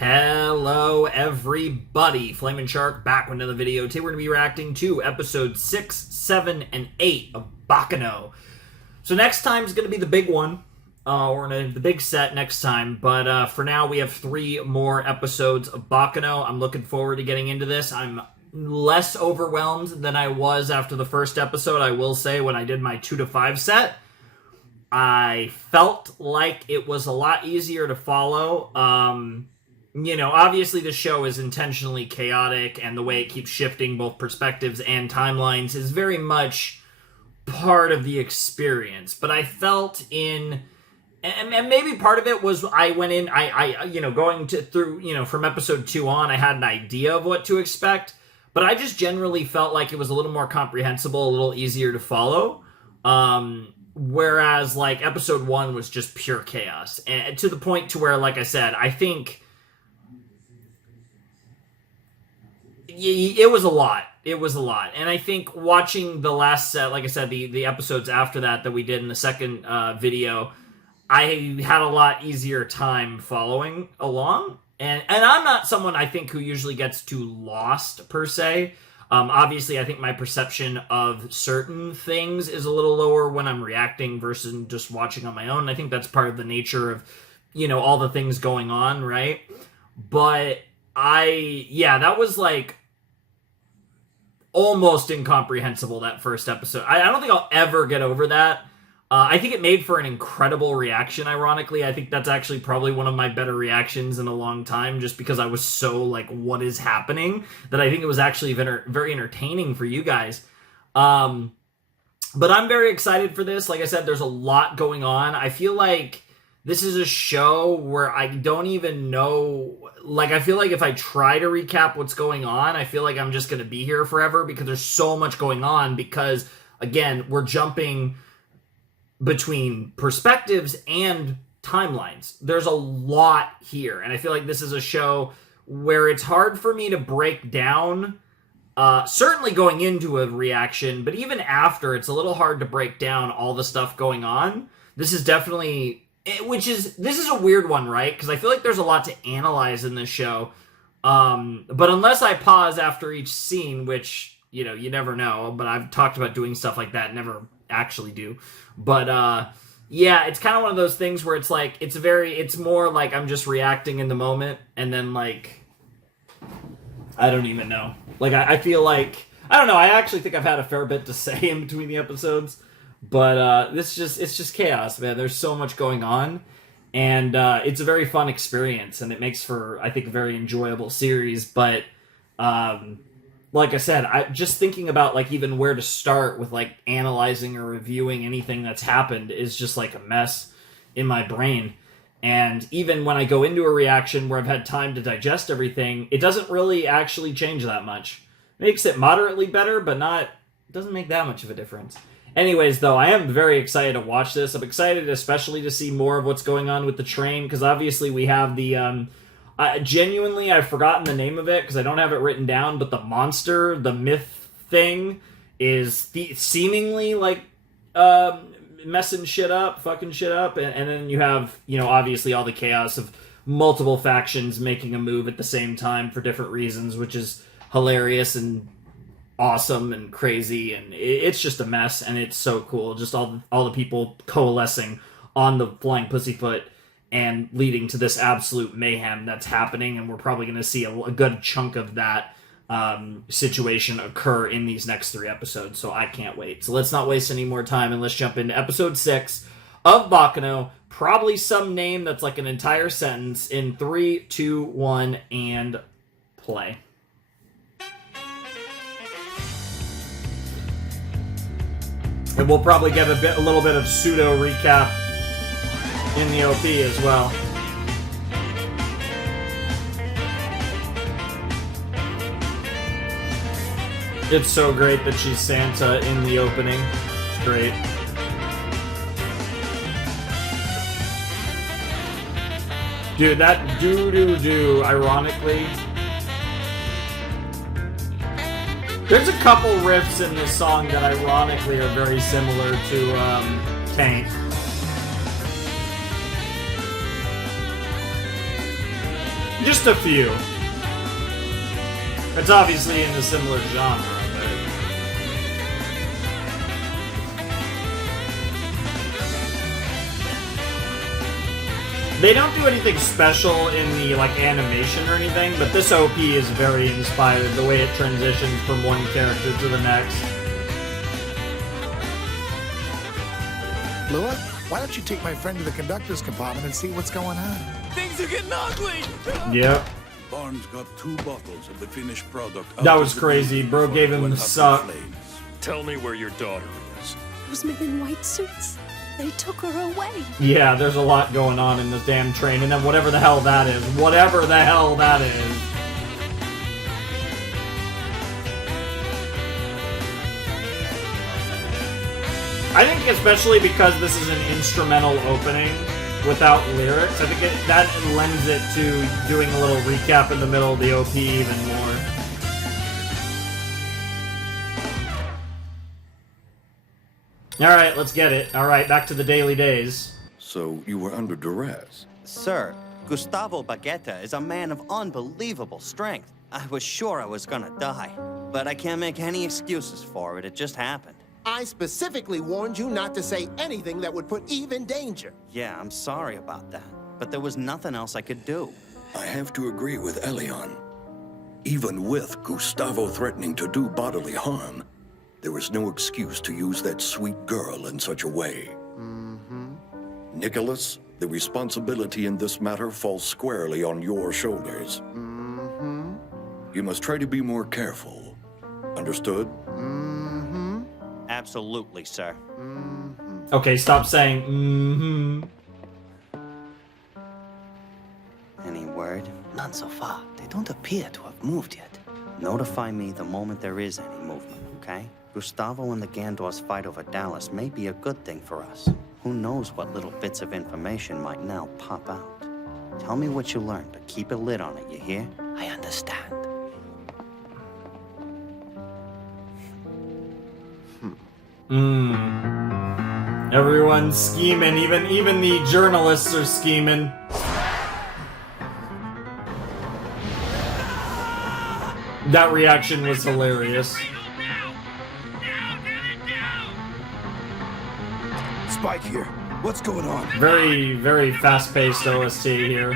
Hello everybody, Flamin' Shark back with another video. Today we're going to be reacting to episodes 6, 7, and 8 of Baccano. So next time is going to be the big one. We're in the big set next time, but for now we have 3 more episodes of Baccano. I'm looking forward to getting into this. I'm less overwhelmed than I was after the first episode, I will say, when I did my 2 to 5 set. I felt like it was a lot easier to follow. Obviously the show is intentionally chaotic, and the way it keeps shifting both perspectives and timelines is very much part of the experience. But I felt and maybe part of it was I went in, through from episode 2 on, I had an idea of what to expect, but I just generally felt like it was a little more comprehensible, a little easier to follow. Whereas, like, episode 1 was just pure chaos. And to the point to where, like I said, I think it was a lot. It was a lot. And I think watching the last set, like I said, the episodes after that we did in the second video, I had a lot easier time following along. And I'm not someone, I think, who usually gets too lost, per se. Obviously, I think my perception of certain things is a little lower when I'm reacting versus just watching on my own. I think that's part of the nature of, all the things going on, right? But that was like almost incomprehensible, that first episode. I don't think I'll ever get over that. I think it made for an incredible reaction, ironically. I think that's actually probably one of my better reactions in a long time, just because I was so, like, what is happening, that I think it was actually very entertaining for you guys. But I'm very excited for this. Like I said, there's a lot going on. I feel like this is a show where I don't even know, like, I feel like if I try to recap what's going on, I feel like I'm just going to be here forever, because there's so much going on, because, again, we're jumping between perspectives and timelines. There's a lot here, and I feel like this is a show where it's hard for me to break down, certainly going into a reaction, but even after, it's a little hard to break down all the stuff going on. This is definitely, this is a weird one, right? Because I feel like there's a lot to analyze in this show, but unless I pause after each scene, which, you never know, but I've talked about doing stuff like that, never actually do. But it's kind of one of those things where it's like, it's more like I'm just reacting in the moment, and then, like, I don't even know. Like, I feel like, I don't know, I actually think I've had a fair bit to say in between the episodes, but it's just chaos, man. There's so much going on, and it's a very fun experience, and it makes for, I think, a very enjoyable series. But like I said, I just thinking about, like, even where to start with, like, analyzing or reviewing anything that's happened is just, like, a mess in my brain. And even when I go into a reaction where I've had time to digest everything, it doesn't really actually change that much. It makes it moderately better, but doesn't make that much of a difference. Anyways, though, I am very excited to watch this. I'm excited especially to see more of what's going on with the train, because obviously we have the genuinely, I've forgotten the name of it because I don't have it written down, but the monster, the myth thing, is seemingly, like, messing shit up, fucking shit up, and then you have, obviously all the chaos of multiple factions making a move at the same time for different reasons, which is hilarious and awesome and crazy, and it's just a mess, and it's so cool. Just all the people coalescing on the Flying Pussyfoot and leading to this absolute mayhem that's happening, and we're probably going to see a good chunk of that situation occur in these next 3 episodes, so I can't wait. So let's not waste any more time, and let's jump into episode 6 of Baccano, probably some name that's like an entire sentence, in 3, 2, 1, and play. And we'll probably get a little bit of pseudo recap in the OP as well. It's so great that she's Santa in the opening. It's great. Dude, that do-do-do, ironically. There's a couple riffs in this song that ironically are very similar to Tank. Just a few. It's obviously in a similar genre, but... They don't do anything special in the, like, animation or anything, but this OP is very inspired, the way it transitions from one character to the next. Lua, why don't you take my friend to the conductor's compartment and see what's going on? Things are getting ugly! Yep. Barnes got 2 bottles of the finished product. That was crazy. Bro gave him the suck. Tell me where your daughter is. Those men in white suits. They took her away. Yeah, there's a lot going on in this damn train, and then whatever the hell that is. Whatever the hell that is. I think especially because this is an instrumental opening without lyrics, I think that lends it to doing a little recap in the middle of the OP even more. Alright, let's get it. Alright, back to the daily days. So you were under duress? Sir, Gustavo Baguetta is a man of unbelievable strength. I was sure I was gonna die, but I can't make any excuses for it. It just happened. I specifically warned you not to say anything that would put Eve in danger. Yeah, I'm sorry about that, but there was nothing else I could do. I have to agree with Elion. Even with Gustavo threatening to do bodily harm, there was no excuse to use that sweet girl in such a way. Nicholas, the responsibility in this matter falls squarely on your shoulders. You must try to be more careful. Understood? Absolutely, sir. Okay, stop saying mm-hmm. Any word? None so far. They don't appear to have moved yet. Notify me the moment there is any movement, okay? Gustavo and the Gandors' fight over Dallas may be a good thing for us. Who knows what little bits of information might now pop out. Tell me what you learned, but keep a lid on it, you hear? I understand. Everyone's scheming, even the journalists are scheming. That reaction was hilarious. Spike here. What's going on? Very, very fast-paced OST here.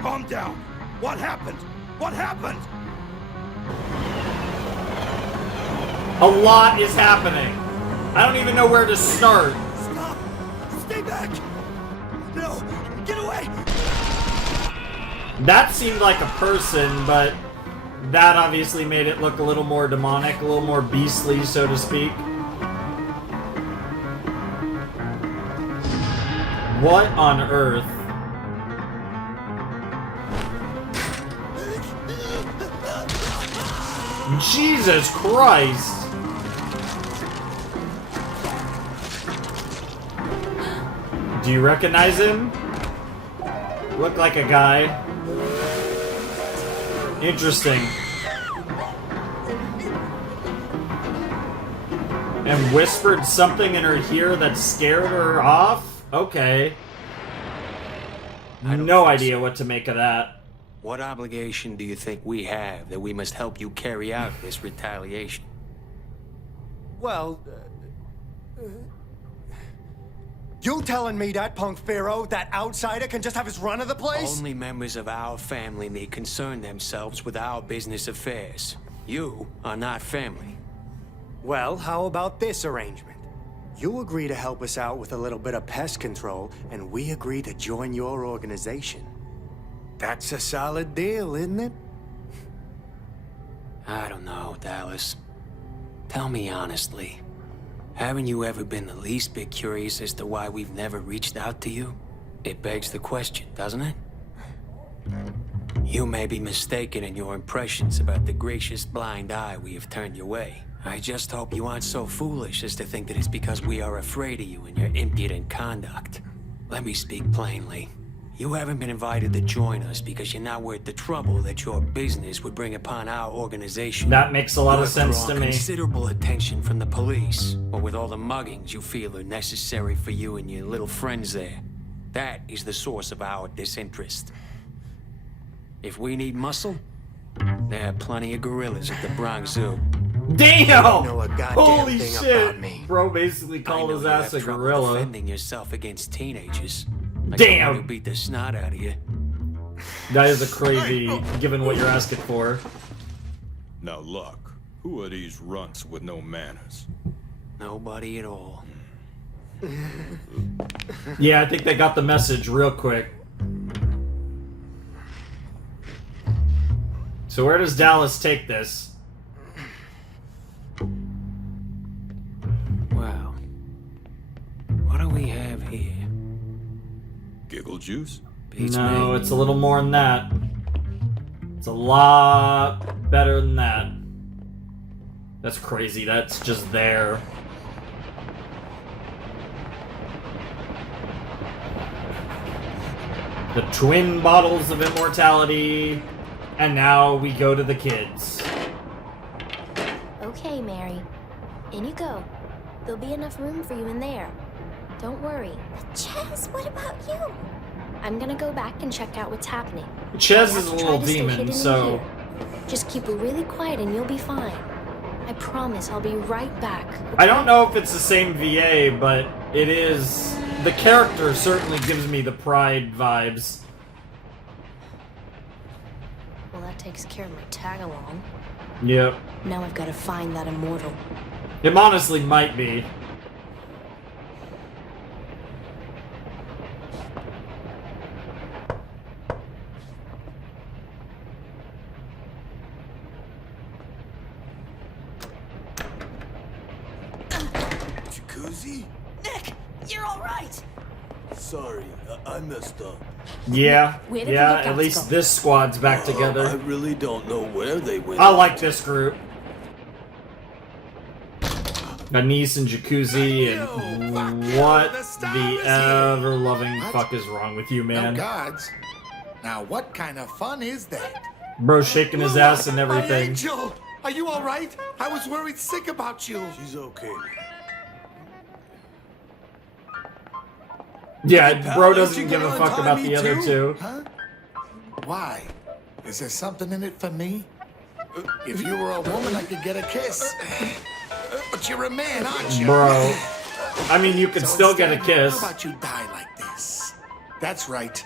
Calm down. What happened? What happened? A lot is happening. I don't even know where to start. Stop! Stay back! No! Get away! That seemed like a person, but that obviously made it look a little more demonic, a little more beastly, so to speak. What on earth? Jesus Christ! Do you recognize him? Look like a guy. Interesting. And whispered something in her ear that scared her off? Okay. No idea what to make of that. What obligation do you think we have that we must help you carry out this retaliation? Well, you telling me that punk Pharaoh, that outsider, can just have his run of the place? Only members of our family need concern themselves with our business affairs. You are not family. Well, how about this arrangement? You agree to help us out with a little bit of pest control, and we agree to join your organization. That's a solid deal, isn't it? I don't know, Dallas. Tell me honestly, haven't you ever been the least bit curious as to why we've never reached out to you? It begs the question, doesn't it? You may be mistaken in your impressions about the gracious blind eye we have turned your way. I just hope you aren't so foolish as to think that it's because we are afraid of you and your impudent conduct. Let me speak plainly. You haven't been invited to join us because you're not worth the trouble that your business would bring upon our organization. That makes a lot of sense to me. Considerable attention from the police, or with all the muggings you feel are necessary for you and your little friends there. That is the source of our disinterest. If we need muscle, there are plenty of gorillas at the Bronx Zoo. Damn! know a goddamn Holy thing shit! about me. Bro basically I called know his you ass have a trouble gorilla. defending yourself against teenagers. Like Damn. Who beat the snot out of you. That is a crazy, given what you're asking for. Now look, who are these runts with no manners? Nobody at all. Yeah, I think they got the message real quick. So where does Dallas take this? Wow. What do we have here? Giggle juice? Beats No, me. it's a little more than that. It's a lot better than that. That's crazy. That's just there. The twin bottles of immortality. And now we go to the kids. Okay, Mary. In you go. There'll be enough room for you in there. Don't worry. But Chaz, what about you? I'm gonna go back and check out what's happening. Ches I is have a to try little to stay demon, hidden in so... here. Just keep it really quiet and you'll be fine. I promise I'll be right back. I don't know if it's the same VA, but it is... The character certainly gives me the Pride vibes. Well, that takes care of my tag-along. Yep. Now I've got to find that immortal. It honestly might be. Jacuzzi? Nick, you're all right. Sorry, I messed up. Yeah, Where did yeah, the at guts least go? this squad's back I together. really don't know where they went. I like this group. Anise and Jacuzzi and what the ever-loving fuck is wrong with you, No man? gods. Now, what kind of fun is that? Bro shaking his ass and My everything. angel, are you all right? I was worried sick about you. She's okay. Yeah, bro doesn't Did you give a get fuck on about time, the me other too? two. Huh? Why? Is there something in it for me? If you were a woman, I could get a kiss. But you're a man, aren't you? Bro. I mean, you could So still get a instead, kiss. How about you die like this? That's right.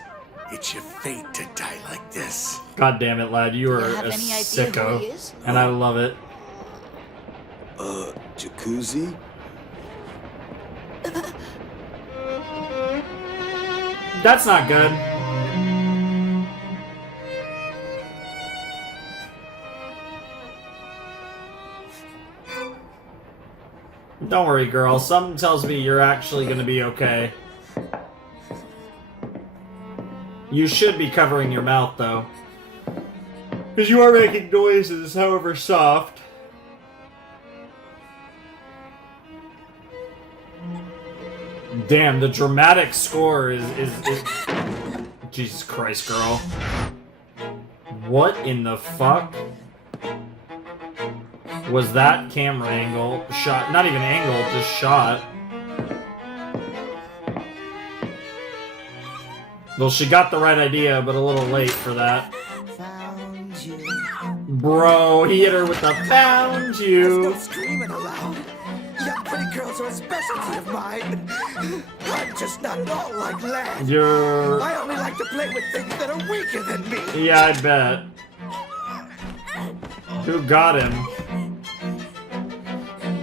It's your fate to die like this. God damn it, lad, you are have a any idea who sicko. he is? And I love it. Jacuzzi? That's not good. Don't worry, girl. Something tells me you're actually gonna be okay. You should be covering your mouth, though. Because you are making noises, however soft. Damn, the dramatic score is... Jesus Christ, girl. What in the fuck was that camera angle shot? Not even angle, just shot. Well, she got the right idea, but a little late for that. Found you. Bro, he hit her with the found you. Screaming aloud. Young pretty girls are a specialty of mine. I'm just not at all like Lad. You're... I only like to play with things that are weaker than me. Yeah, I bet. Who got him?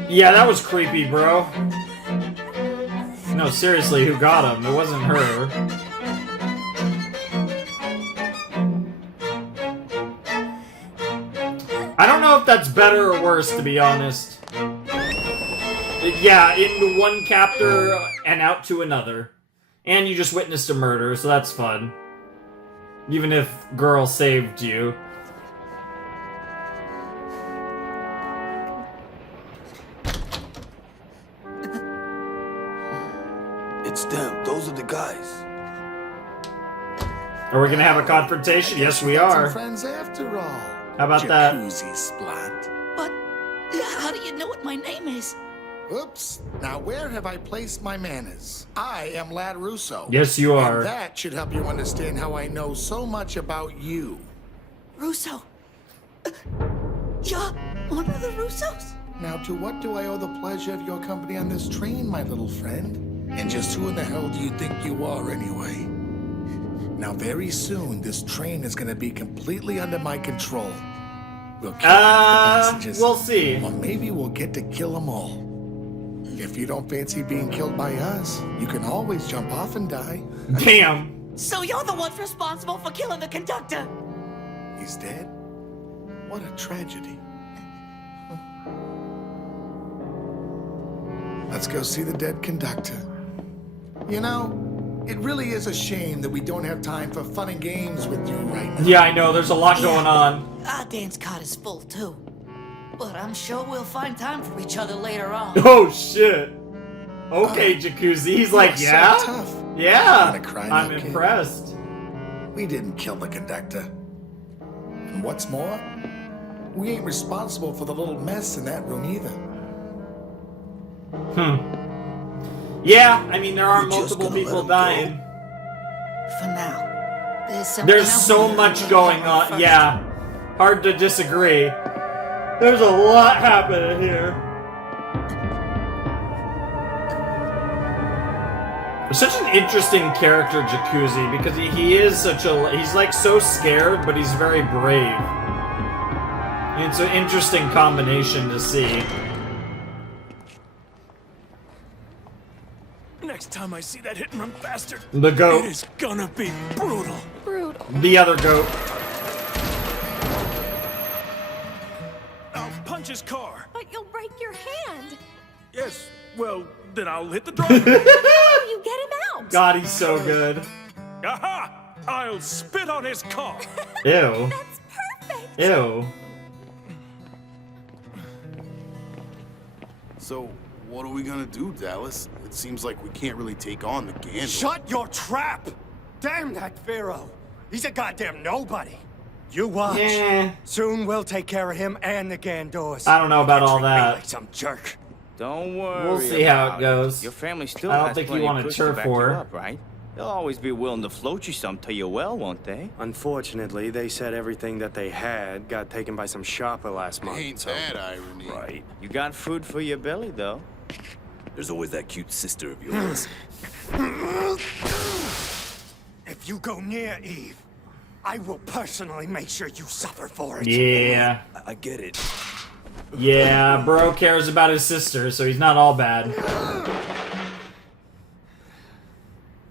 Yeah, that was creepy, bro. No, seriously, who got him? It wasn't her. I don't know if that's better or worse, to be honest. Yeah, into one captor and out to another. And you just witnessed a murder, so that's fun. Even if girl saved you. It's them. Those are the guys. Are we gonna have a confrontation? Yes, we Got some are. friends after all. How about that? Jacuzzi splat. But how do you know what my name is? Oops. Now where have I placed my manners? I am Lad Russo. Yes, you are. And that should help you understand how I know so much about you. Russo. You're one of the Russos? Now to what do I owe the pleasure of your company on this train, my little friend? And just who in the hell do you think you are anyway? Now very soon, this train is gonna be completely under my control. We'll kill half the passengers. We'll see. Or maybe we'll get to kill them all. If you don't fancy being killed by us, you can always jump off and die. Damn. So you're the ones responsible for killing the conductor? He's dead? What a tragedy. Let's go see the dead conductor. You know, it really is a shame that we don't have time for fun and games with you right now. Yeah, I know. There's a lot going on. Our dance card is full too. But I'm sure we'll find time for each other later on. Oh, shit. Okay, Jacuzzi. He's like, yeah? So tough. Yeah. Gonna cry I'm now, kid. impressed. We didn't kill the conductor. And what's more, we ain't responsible for the little mess in that room either. Yeah, I mean, there are You're just multiple gonna people let him dying. For now. There's There's so much going on. Yeah. Hard to disagree. There's a lot happening here. Such an interesting character, Jacuzzi, because he is such a... He's like so scared, but he's very brave. And it's an interesting combination to see. Next time I see that hit-and-run bastard, The goat. it is gonna be brutal. Brutal. The other goat. I'll punch his car. But you'll break your hand. Yes, well, then I'll hit the driver. You get him out. God, he's so good. Aha! I'll spit on his car. Ew. That's perfect. Ew. So, what are we gonna do, Dallas? It seems like we can't really take on the Gandalf. Shut your trap! Damn that Pharaoh! He's a goddamn nobody. You watch. Yeah. Soon we'll take care of him and the Gandors. I don't know about all Treat me that. like some jerk. Don't worry. We'll see how it about goes. Your family still I don't has think you plenty of want to push cheer back for you her. up, right? They'll always be willing to float you some till you're well, won't they? Unfortunately, they said everything that they had got taken by some shopper last month. Ain't so- that irony? Right. You got food for your belly, though. There's always that cute sister of yours. If you go near Eve, I will personally make sure you suffer for it. Yeah. I get it. Yeah, bro cares about his sister, so he's not all bad.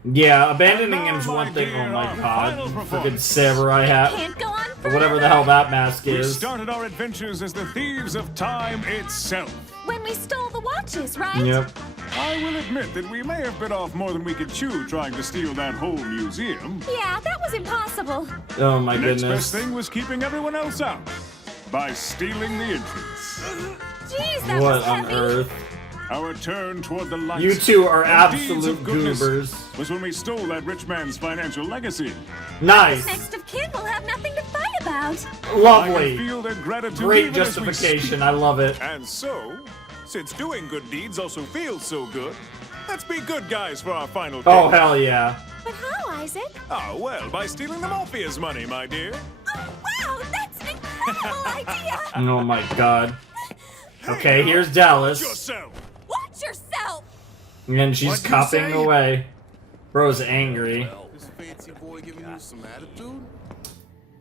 Yeah, abandoning him's one thing. Oh my god. Freaking samurai hat. Can't go on Or whatever the hell that mask We is. started our adventures as the thieves of time itself. when we stole the watches, right? Yep. I will admit that we may have bit off more than we could chew trying to steal that whole museum. Yeah, that was impossible. Oh my Next goodness. best thing was keeping everyone else out by stealing the entrance. Jeez, that What was on heavy. earth? Our turn toward the light. You two are and deeds absolute of goodness goobers. Was when we stole that rich man's financial legacy. Nice. Next of kin will have nothing to fight about. I can Lovely. feel their gratitude Great even as we justification. speak. I love it. And so, since doing good deeds also feels so good, let's be good guys for our final Oh, day. hell yeah. But how, Isaac? Oh, well, by stealing the Morpheus money, my dear. Oh, wow, that's an incredible idea. Oh my god. Okay, here's Dallas. Yourself. Watch yourself. And she's What'd you copping say? away. Bro's angry. This fancy boy giving you some attitude?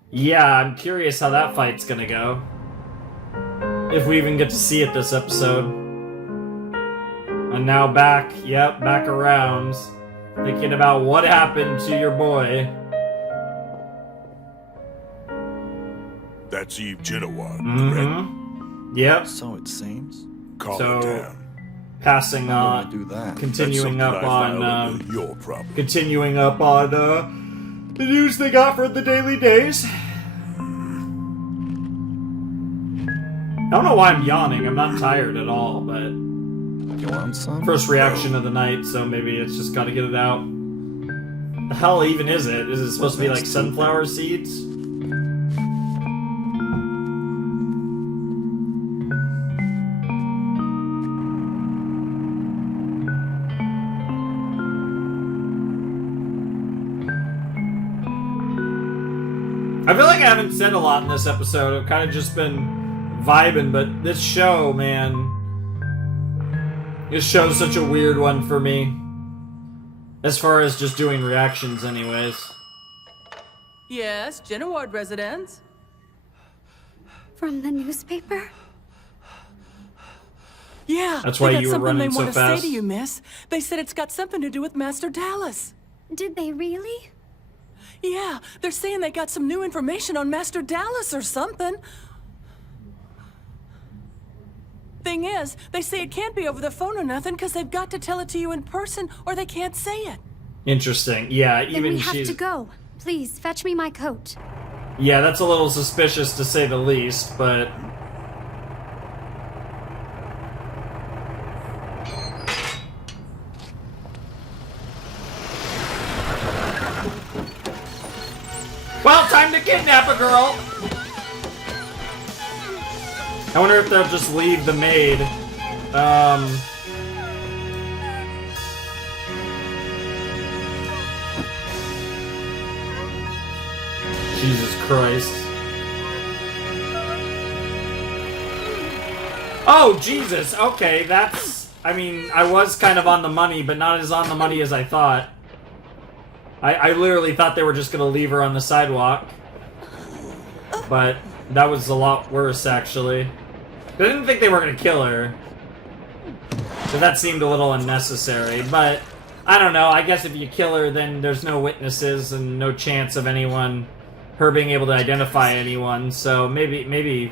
Yeah, I'm curious how that fight's gonna go. If we even get to see it this episode. And now back, yep, back around. Thinking about what happened to your boy. That's Eve Genoa, Mm-hmm. Yep. So it seems. Calm So, it down. passing How on, do I do that? continuing That's up something I on, file under your problem. continuing up on, the news they got for the daily days. I don't know why I'm yawning. I'm not tired at all, but You want some? first reaction of the night, so maybe it's just got to get it out. The hell even is it? Is it supposed to be like sunflower seeds? I feel like I haven't said a lot in this episode. I've kind of just been vibing, but this show, man, this show's such a weird one for me. As far as just doing reactions, anyways. Yes, Jenna Ward residence. From the newspaper? Yeah, that's why you were running so fast. They want to say to you, miss. They said it's got something to do with Master Dallas. Did they really? Yeah, they're saying they got some new information on Master Dallas or something. Thing is, they say it can't be over the phone or nothing because they've got to tell it to you in person or they can't say it. Interesting. Yeah, then even we have she's... to go. Please, fetch me my coat. Yeah, that's a little suspicious to say the least, but... Well, time to kidnap a girl! I wonder if they'll just leave the maid. Jesus Christ. Oh, Jesus! Okay, that's... I mean, I was kind of on the money, but not as on the money as I thought. I literally thought they were just gonna leave her on the sidewalk. But that was a lot worse, actually. I didn't think they were gonna kill her. So that seemed a little unnecessary, but... I don't know, I guess if you kill her, then there's no witnesses and no chance of anyone... her being able to identify anyone, so maybe...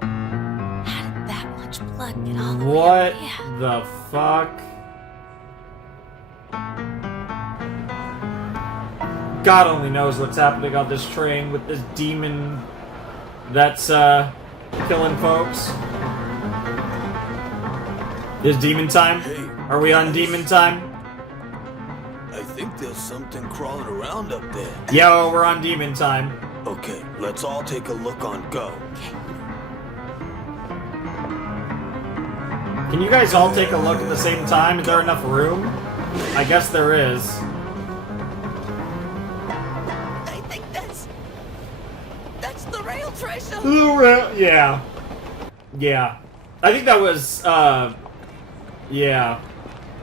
How did that much blood get all the way What up here? the fuck? God only knows what's happening on this train with this demon that's, killing folks. Is demon time? Hey. Are we on demon time? I think there's something crawling around up there. Yo, we're on demon time. Okay, let's all take a look on go. Can you guys all take a look at the same time? Is there enough room? I guess there is. I think that's the rail tracer. Yeah. Yeah. I think that was, yeah.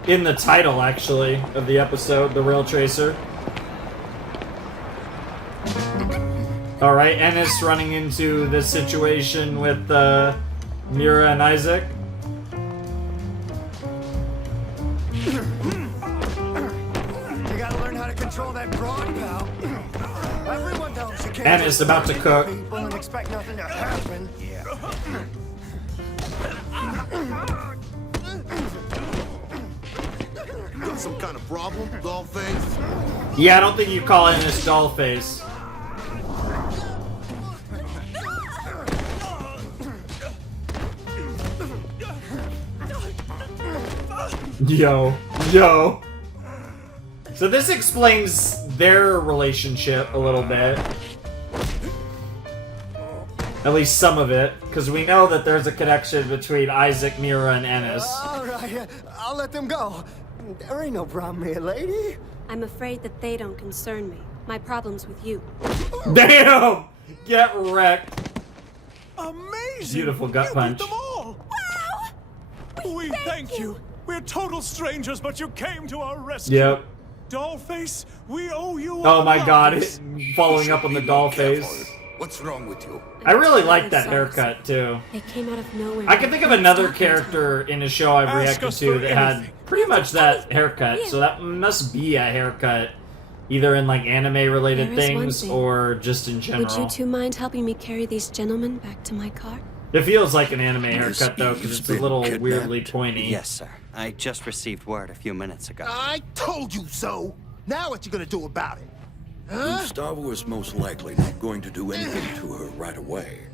In the title, actually, of the episode, the rail tracer. Alright, Ennis running into this situation with, Miria and Isaac. You gotta learn how to control that broad, pal. Everyone knows you can't Ennis about to cook. people and expect nothing to happen. Got some kind of problem, doll face? Yeah, I don't think you call Ennis doll face. Yo. So this explains their relationship a little bit. At least some of it, because we know that there's a connection between Isaac, Miria, and Ennis. All right, I'll let them go. There ain't no problem here, lady. I'm afraid that they don't concern me. My problem's with you. Damn! Get wrecked. Amazing! Beautiful gut You punch. beat them all! Wow! We thank you. We're total strangers, but you came to our rescue. Yep. Dollface, we owe you. Oh our my god, lives. following up on the doll face. What's wrong with you? I really like that haircut too. They came out of nowhere. I can think of another character in a show I've Ask reacted us to for that had anything. pretty much that haircut, so that must be a haircut either in like anime related There is one things thing. or just in Would general. you two mind helping me carry these gentlemen back to my car? It feels like an anime Miss haircut though, because Eve's it's a been little kidnapped. weirdly pointy. Yes, sir. I just received word a few minutes ago. I told you so. Now what you gonna do about it? Gustavo is most likely not going to do anything to her right away.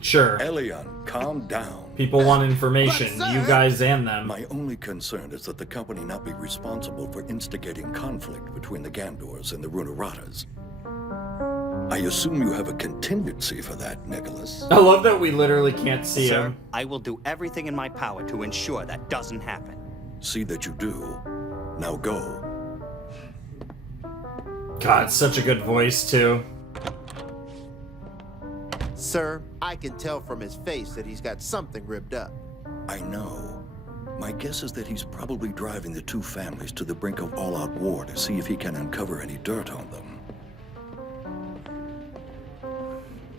Sure. Elion, calm down. People want information, you guys and them. My only concern is that the company not be responsible for instigating conflict between the Gandors and the Runeratas. I assume you have a contingency for that, Nicholas. I love that we literally can't see Sir, him. I will do everything in my power to ensure that doesn't happen. See that you do. Now go. God, such a good voice, too. Sir, I can tell from his face that he's got something ripped up. I know. My guess is that he's probably driving the two families to the brink of all-out war to see if he can uncover any dirt on them.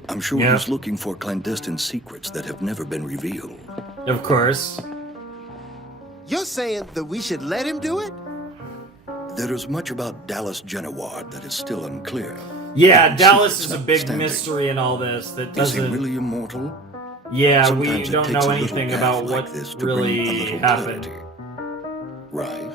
I'm sure he's looking for clandestine secrets that have never been revealed. Of course. You're saying that we should let him do it? There is much about Dallas Genoward that is still unclear. Yeah, Dallas is a big mystery in all this that doesn't... Is he really immortal? Yeah, Sometimes we don't know anything about what really happened. Right.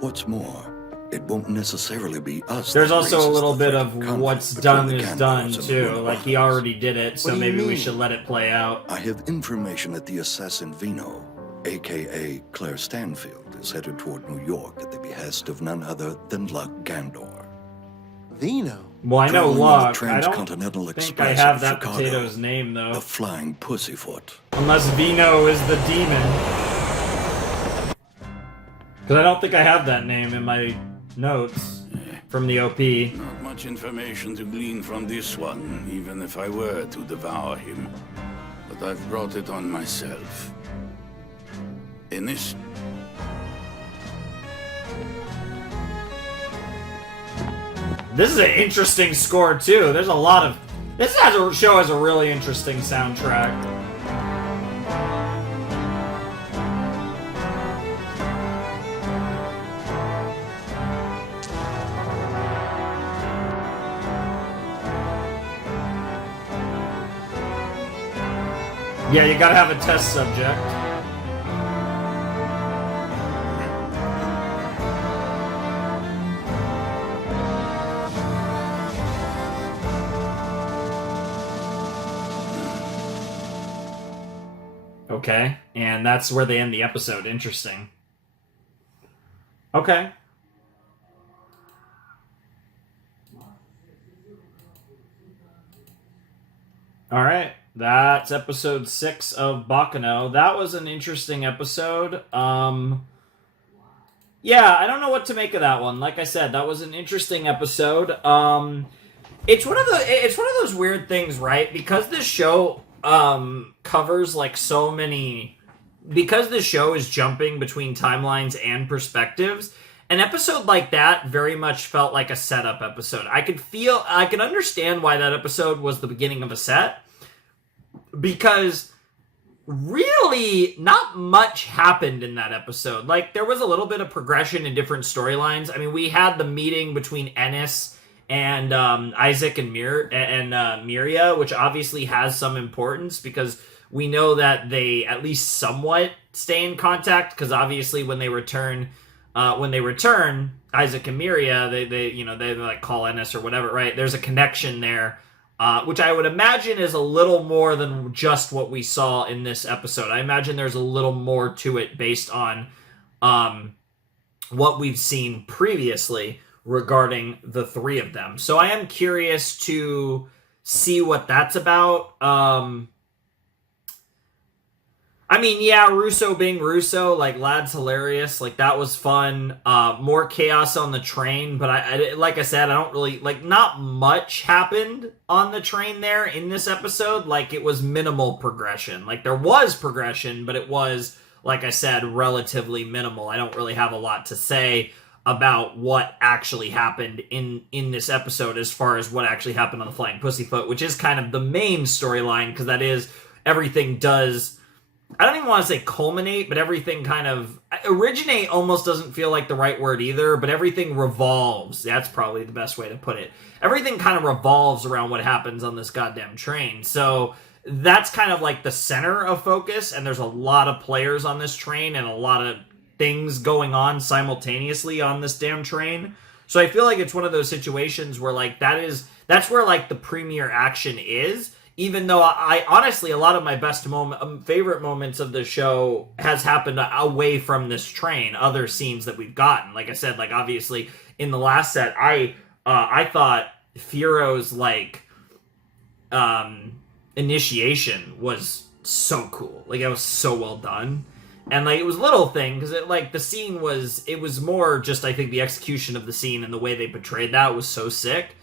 What's more, it won't necessarily be us. There's also a little bit of what's done is done, too. Like, he already did it, so maybe we should let it play out. I have information that the assassin Vino, a.k.a. Claire Stanfield, is headed toward New York at the behest of none other than Luck Gandor. Vino? Well, I know Luck. I don't Transcontinental think I Express have of that Chicago, potato's name, though. The Flying Pussyfoot. Unless Vino is the demon. Because I don't think I have that name in my notes from the OP. Not much information to glean from this one, even if I were to devour him. But I've brought it on myself. Ennis? This is an interesting score, too. There's a lot of... This show has a really interesting soundtrack. Yeah, you gotta have a test subject. Okay, and that's where they end the episode. Interesting. Okay. Alright, that's episode 6 of Baccano. That was an interesting episode. Yeah, I don't know what to make of that one. Like I said, that was an interesting episode. It's one of those weird things, right? Because this show covers like so many, because the show is jumping between timelines and perspectives, an episode like that very much felt like a setup episode. I could understand why that episode was the beginning of a set, because really not much happened in that episode. Like, there was a little bit of progression in different storylines. I mean, we had the meeting between Ennis and Isaac and Miria, which obviously has some importance because we know that they at least somewhat stay in contact, because obviously when they return, Isaac and Miria, they like call Ennis or whatever, right? There's a connection there, which I would imagine is a little more than just what we saw in this episode. I imagine there's a little more to it based on what we've seen previously regarding the three of them. So I am curious to see what that's about. I mean, yeah, Russo being Russo, like, lad's hilarious. Like, that was fun. More chaos on the train, but I like I said, I don't really, like, not much happened on the train there in this episode. Like, it was minimal progression. Like, there was progression, but it was, like I said, relatively minimal. I don't really have a lot to say about what actually happened in this episode as far as what actually happened on the Flying Pussyfoot, which is kind of the main storyline, because that is, everything does, I don't even want to say culminate, but everything kind of, originate almost doesn't feel like the right word either, but everything revolves. That's probably the best way to put it. Everything kind of revolves around what happens on this goddamn train. So that's kind of like the center of focus, and there's a lot of players on this train and a lot of things going on simultaneously on this damn train. So I feel like it's one of those situations where, like, that's where, like, the premier action is, even though I honestly, a lot of my best favorite moments of the show has happened away from this train, other scenes that we've gotten. Like I said, like, obviously in the last set, I thought Firo's, like, initiation was so cool. Like, it was so well done. And, like, it was a little thing, because the scene was, it was more just, I think, the execution of the scene and the way they portrayed that was so sick.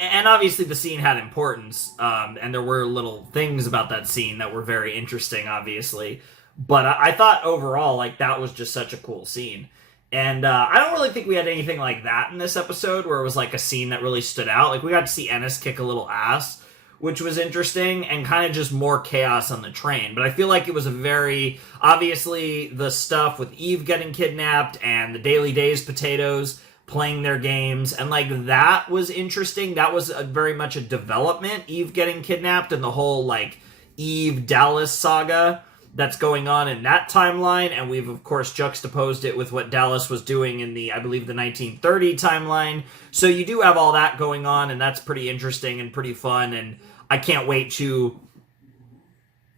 And obviously the scene had importance, and there were little things about that scene that were very interesting, obviously. But I thought overall, like, that was just such a cool scene. And I don't really think we had anything like that in this episode, where it was, like, a scene that really stood out. Like, we got to see Ennis kick a little ass, which was interesting, and kind of just more chaos on the train. But I feel like it was a very... Obviously, the stuff with Eve getting kidnapped, and the Daily Days potatoes playing their games, and, like, that was interesting. That was very much a development, Eve getting kidnapped, and the whole, like, Eve-Dallas saga that's going on in that timeline, and we've, of course, juxtaposed it with what Dallas was doing in the, I believe, the 1930 timeline. So you do have all that going on, and that's pretty interesting and pretty fun, and I can't wait to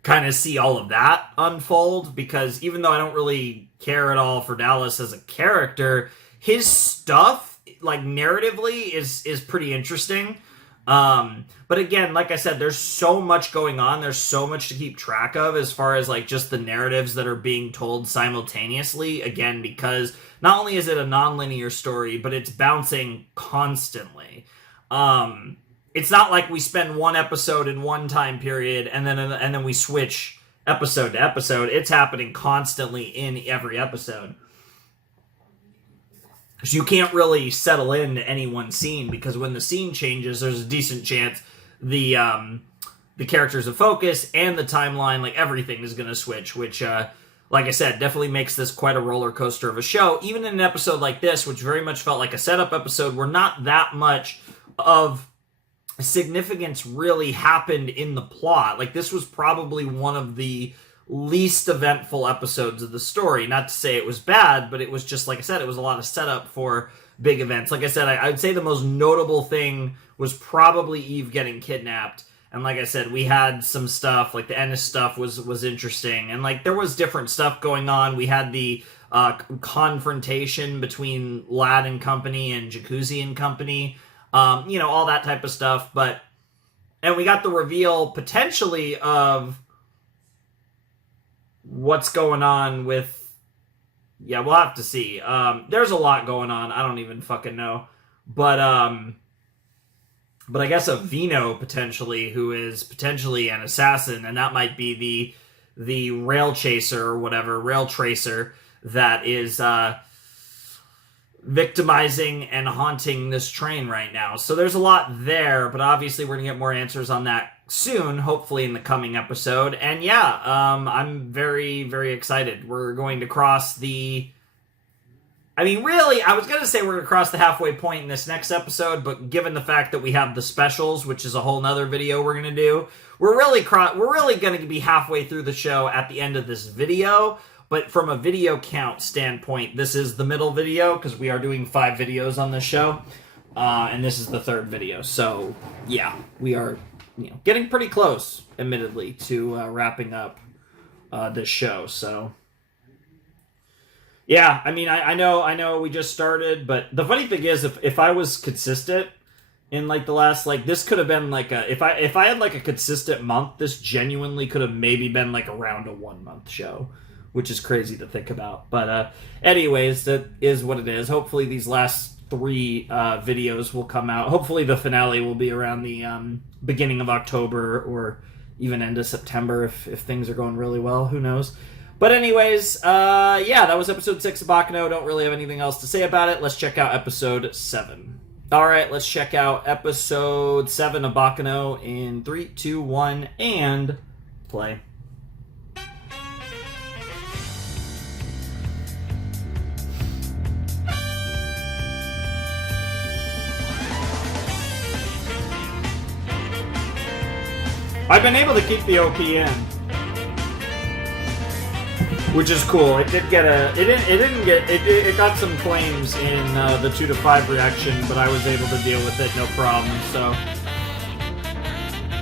kind of see all of that unfold, because even though I don't really care at all for Dallas as a character, his stuff, like, narratively is pretty interesting. But again, like I said, there's so much going on. There's so much to keep track of as far as, like, just the narratives that are being told simultaneously. Again, because not only is it a non-linear story, but it's bouncing constantly. It's not like we spend one episode in one time period and then we switch episode to episode. It's happening constantly in every episode. So you can't really settle into any one scene, because when the scene changes, there's a decent chance the characters of focus and the timeline, like, everything is going to switch, which, like I said, definitely makes this quite a roller coaster of a show. Even in an episode like this, which very much felt like a setup episode, where not that much of significance really happened in the plot. Like, this was probably one of the least eventful episodes of the story. Not to say it was bad, but it was just, like I said, it was a lot of setup for big events. Like I said, I'd say the most notable thing was probably Eve getting kidnapped. And like I said, we had some stuff, like the Ennis stuff was interesting. And, like, there was different stuff going on. We had the confrontation between Ladd and company and Jacuzzi and company. All that type of stuff. And we got the reveal, potentially, of what's going on with... Yeah, we'll have to see. There's a lot going on. I don't even fucking know. But I guess a Vino, potentially, who is potentially an assassin, and that might be the rail chaser or whatever, rail tracer, that is victimizing and haunting this train right now. So there's a lot there, but obviously we're going to get more answers on that soon, hopefully in the coming episode. And yeah, I'm very, very excited. We're going to cross the... I mean, really, I was going to say we're going to cross the halfway point in this next episode, but given the fact that we have the specials, which is a whole nother video we're going to do, we're really going to be halfway through the show at the end of this video. But from a video count standpoint, this is the middle video, because we are doing 5 videos on this show, and this is the 3rd video. So, yeah, we are getting pretty close, admittedly, to wrapping up this show. So, yeah, I mean, I know we just started, but the funny thing is, if I was consistent in, like, the last, like, this could have been, like, if I had, like, a consistent month, this genuinely could have maybe been, like, around a 1-month show, which is crazy to think about. But anyways, that is what it is. Hopefully these last 3 videos will come out. Hopefully the finale will be around the beginning of October, or even end of September if things are going really well. Who knows? But anyways, yeah, that was episode 6 of Baccano. Don't really have anything else to say about it. Let's check out episode 7. Alright, let's check out episode 7 of Baccano in 3, 2, 1, and play. I've been able to keep the OP in, which is cool. It did get it got some claims in the 2 to 5 reaction, but I was able to deal with it no problem. So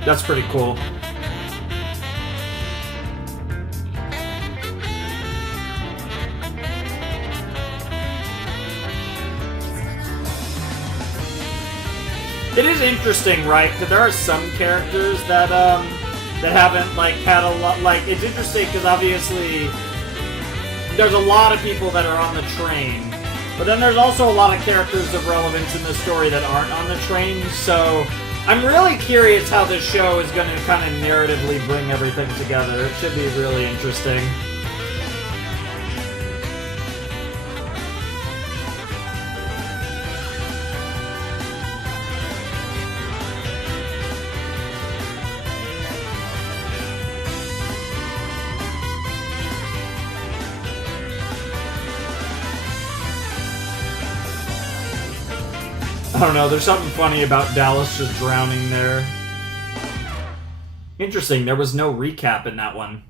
that's pretty cool. It is interesting, right? That there are some characters that that haven't like had a lot. Like, it's interesting because obviously there's a lot of people that are on the train, but then there's also a lot of characters of relevance in the story that aren't on the train. So I'm really curious how this show is going to kind of narratively bring everything together. It should be really interesting. I don't know, there's something funny about Dallas just drowning there. Interesting, there was no recap in that one.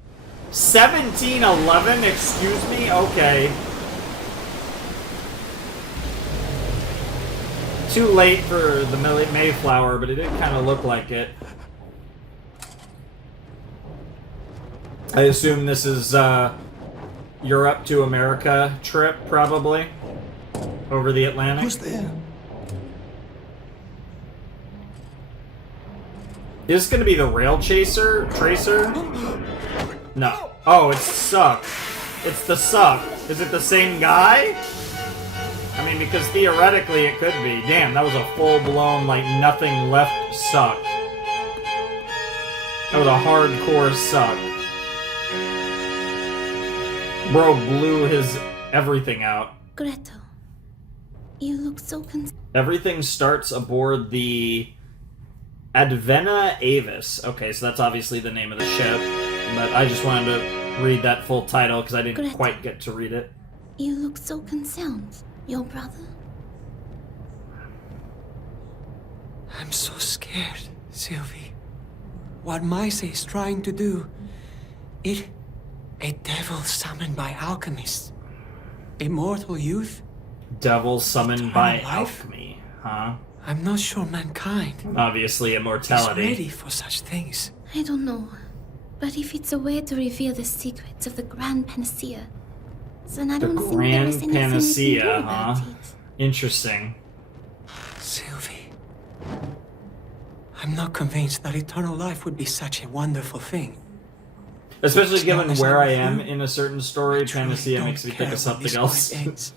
1711, excuse me? Okay. Too late for the Mayflower, but it did kind of look like it. I assume this is Europe to America trip, probably. Over the Atlantic. Who's there? Is this gonna be the rail tracer? No. Oh, it's Suck. It's the Suck. Is it the same guy? I mean, because theoretically it could be. Damn, that was a full-blown, like, nothing left Suck. That was a hardcore Suck. Bro blew his everything out. Gretel, you look so Everything starts aboard the Advenna Avis. Okay, so that's obviously the name of the ship, but I just wanted to read that full title because I didn't Gretel, quite get to read it. You look so concerned. Your brother? I'm so scared, Sylvie. What Miser is trying to do, a devil summoned by alchemists. Immortal youth? Devil summoned by life? alchemy, huh? I'm not sure mankind Obviously immortality. is ready for such things. I don't know. But if it's a way to reveal the secrets of the Grand Panacea, then I The don't think there is Grand anything we can do Panacea, about huh? it. Interesting. Sylvie, I'm not convinced that eternal life would be such a wonderful thing. Especially As long given as where I'm I am with you, in a certain story, Panacea don't makes me care think of when something this else. life ends.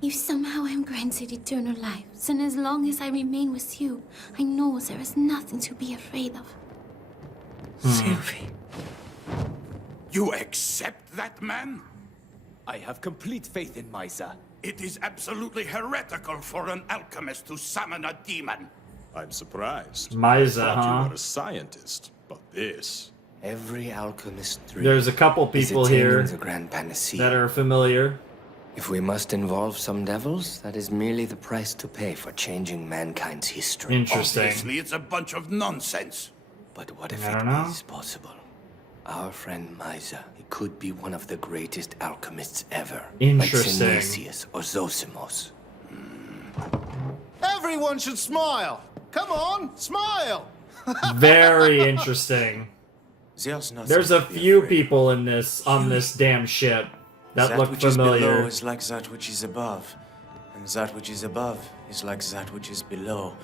If somehow I'm granted eternal life, then as long as I remain with you, I know there is nothing to be afraid of. Sylvie. You accept that man? I have complete faith in Miser. It is absolutely heretical for an alchemist to summon a demon. I'm surprised. Miser, I thought huh? you were a scientist, but this... Every alchemist dream. There's a couple people is attaining here the Grand Panacea. that are familiar. If we must involve some devils, that is merely the price to pay for changing mankind's history. Interesting. Obviously, it's a bunch of nonsense. But what if I it don't know. is possible? Our friend Miser, he could be one of the greatest alchemists ever. Interesting. Like Synesius or Zosimos. Everyone should smile. Come on, smile. Very interesting. There's a few people in this on this damn ship that look which is below familiar. is like that which is above, and that which is above is like that which is below,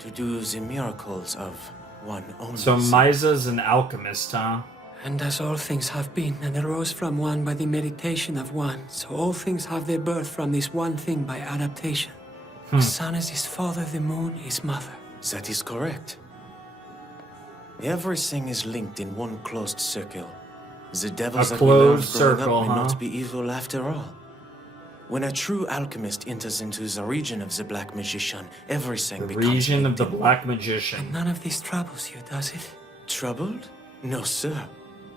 to do the miracles of one only. So Misa's an alchemist, huh? And as all things have been, and arose from one by the meditation of one, so all things have their birth from this one thing by adaptation. The sun is his father, the moon his mother. That is correct. Everything is linked in one closed circle. The devils A that we learned closed growing circle, up may huh? not be evil after all. When a true alchemist enters into the region of the Black Magician, everything The becomes region of the linked in Black one. Magician. And none of this troubles you, does it? Troubled? No, sir.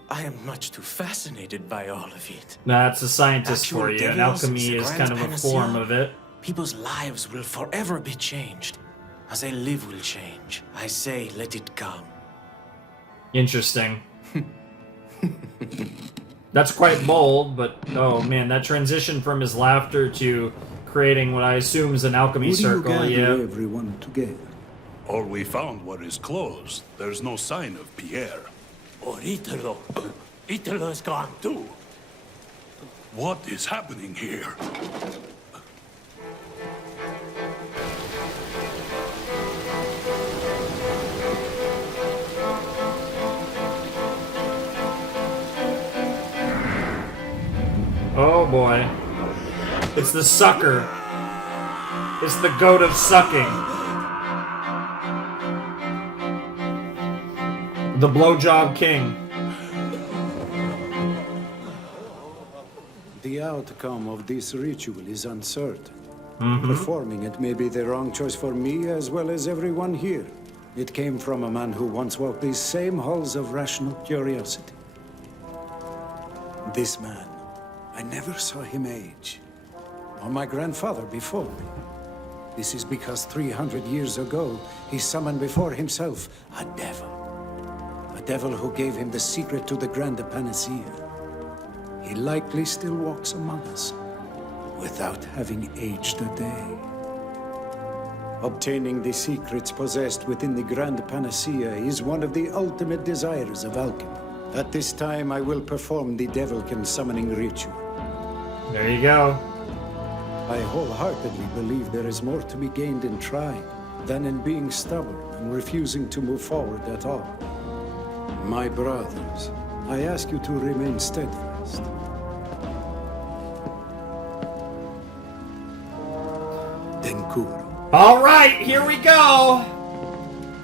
I am much too fascinated by all of it. That's a scientist Actual for you, and devils, alchemy the is Grand kind of a Panacea. form of it. People's lives will forever be changed. As they live will change. I say, let it come. Interesting. That's quite bold, but oh man, that transition from his laughter to creating what I assume is an alchemy circle, yeah. everyone together? All we found was closed. There's no sign of Pierre. Or Italo. Italo is gone too. What is happening here? boy. It's the sucker. It's the goat of sucking. The blowjob king. The outcome of this ritual is uncertain. Mm-hmm. Performing it may be the wrong choice for me as well as everyone here. It came from a man who once walked these same halls of rational curiosity. This man, I never saw him age, or my grandfather before me. This is because 300 years ago, he summoned before himself a devil. A devil who gave him the secret to the Grand Panacea. He likely still walks among us, without having aged a day. Obtaining the secrets possessed within the Grand Panacea is one of the ultimate desires of alchemy. At this time, I will perform the Devilkin summoning ritual. There you go. I wholeheartedly believe there is more to be gained in trying than in being stubborn and refusing to move forward at all. My brothers, I ask you to remain steadfast. Denkuro. All right, here we go.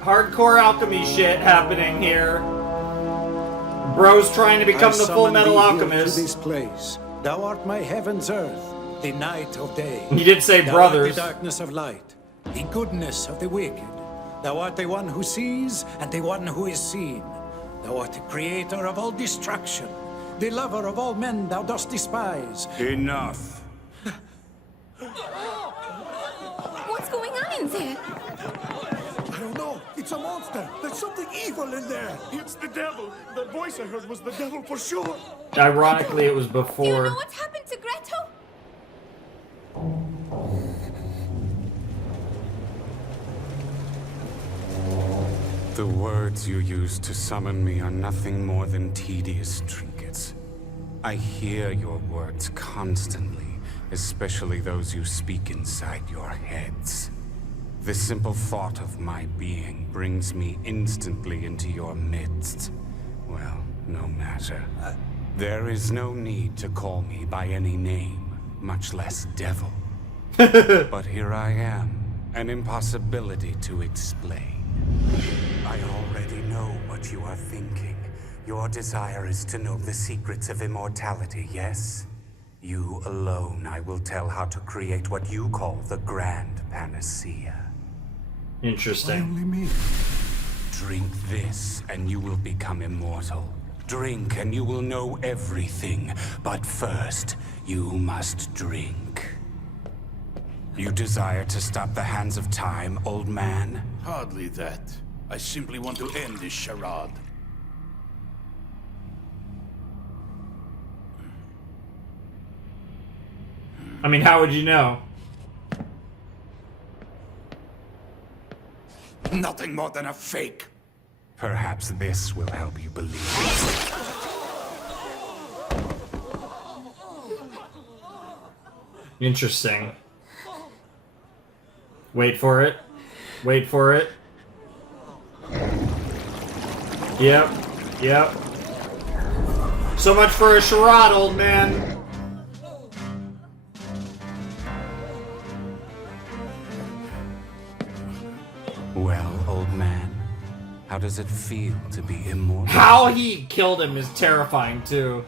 Hardcore alchemy shit happening here. Bro's trying to become the Full Metal Alchemist. To this place. Thou art my heaven's earth, the night of day. He did say Thou brothers. art the darkness of light, the goodness of the wicked. Thou art the one who sees and the one who is seen. Thou art the creator of all destruction, the lover of all men thou dost despise. Enough. What's going on in there? I don't know. It's a monster. There's something evil in there. It's the devil. The voice I heard was the devil for sure. Ironically, it was Do you before. know what's happened to Gretel? The words you use to summon me are nothing more than tedious trinkets. I hear your words constantly, especially those you speak inside your heads. The simple thought of my being brings me instantly into your midst. Well, no matter. There is no need to call me by any name, much less devil. But here I am, an impossibility to explain. I already know what you are thinking. Your desire is to know the secrets of immortality, yes? You alone I will tell how to create what you call the Grand Panacea. Interesting. Only me. Drink this and you will become immortal. Drink and you will know everything. But first, you must drink. You desire to stop the hands of time, old man? Hardly that. I simply want to end this charade. I mean, how would you know? Nothing more than a fake. Perhaps this will help you believe. Interesting. Wait for it. Wait for it. Yep. Yep. So much for a charade, old man. Well, old man, how does it feel to be immortal? How he killed him is terrifying, too.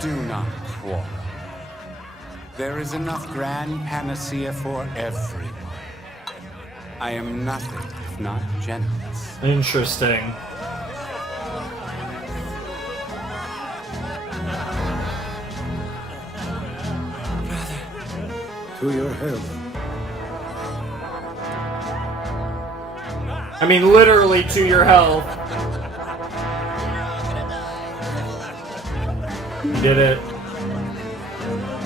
Do not quarrel. There is enough Grand Panacea for everyone. I am nothing if not generous. Interesting. To your health. I mean, literally to your health. You did it.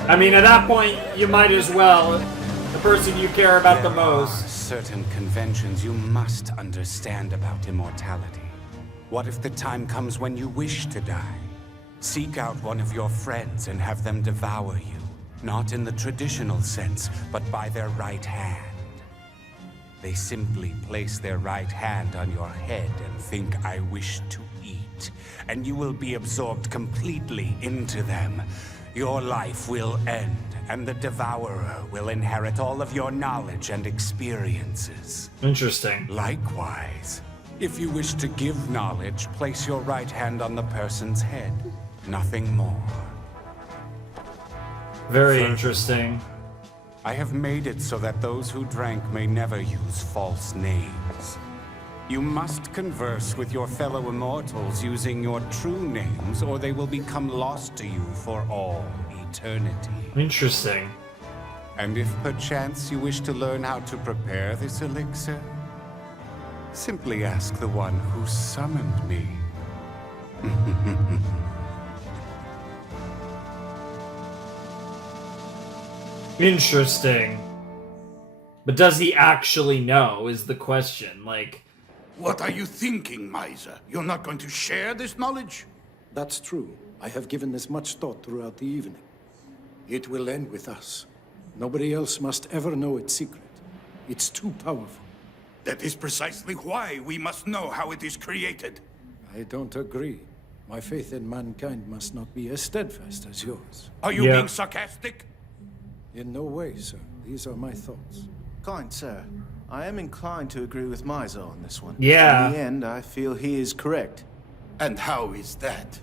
I mean, at that point, you might as well. The person you care about the most. There are certain conventions you must understand about immortality. What if the time comes when you wish to die? Seek out one of your friends and have them devour you. Not in the traditional sense, but by their right hand. They simply place their right hand on your head and think, I wish to eat, and you will be absorbed completely into them. Your life will end, and the Devourer will inherit all of your knowledge and experiences. Interesting. Likewise, if you wish to give knowledge, place your right hand on the person's head. Nothing more. Very interesting. I have made it so that those who drank may never use false names. You must converse with your fellow immortals using your true names, or they will become lost to you for all eternity. Interesting. And if perchance you wish to learn how to prepare this elixir, simply ask the one who summoned me. Interesting. But does he actually know, is the question. Like... What are you thinking, miser? You're not going to share this knowledge? That's true. I have given this much thought throughout the evening. It will end with us. Nobody else must ever know its secret. It's too powerful. That is precisely why we must know how it is created. I don't agree. My faith in mankind must not be as steadfast as yours. Are you being sarcastic? In no way, sir. These are my thoughts. Kind sir, I am inclined to agree with Miser on this one. Yeah. In the end, I feel he is correct. And how is that?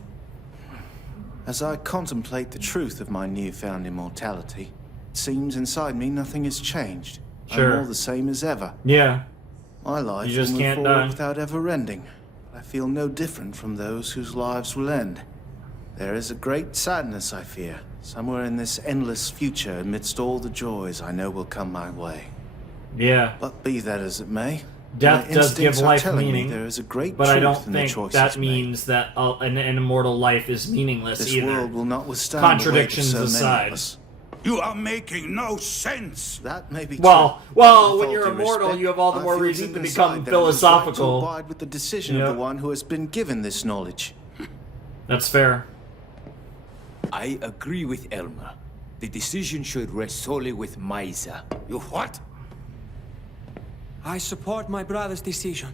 As I contemplate the truth of my newfound immortality, it seems inside me nothing has changed. Sure. I'm all the same as ever. Yeah. My life You just will move can't forward die. without ever ending. I feel no different from those whose lives will end. There is a great sadness, I fear, somewhere in this endless future amidst all the joys I know will come my way. Yeah. But be that as it may, Death my does give instincts are life telling me meaning, there is a great but I truth don't in the think choices that made. means that an immortal life is meaningless This either. world will not withstand the weight of Contradictions so many of aside. us. You are making no sense. That may be Well, true. well, With when all you're due immortal, respect, you have all the I more feel reason deep to inside become that it is right to philosophical. abide with the decision of Yep. the one who has been given this knowledge. That's fair. I agree with Elmer. The decision should rest solely with Miser. You what? I support my brother's decision.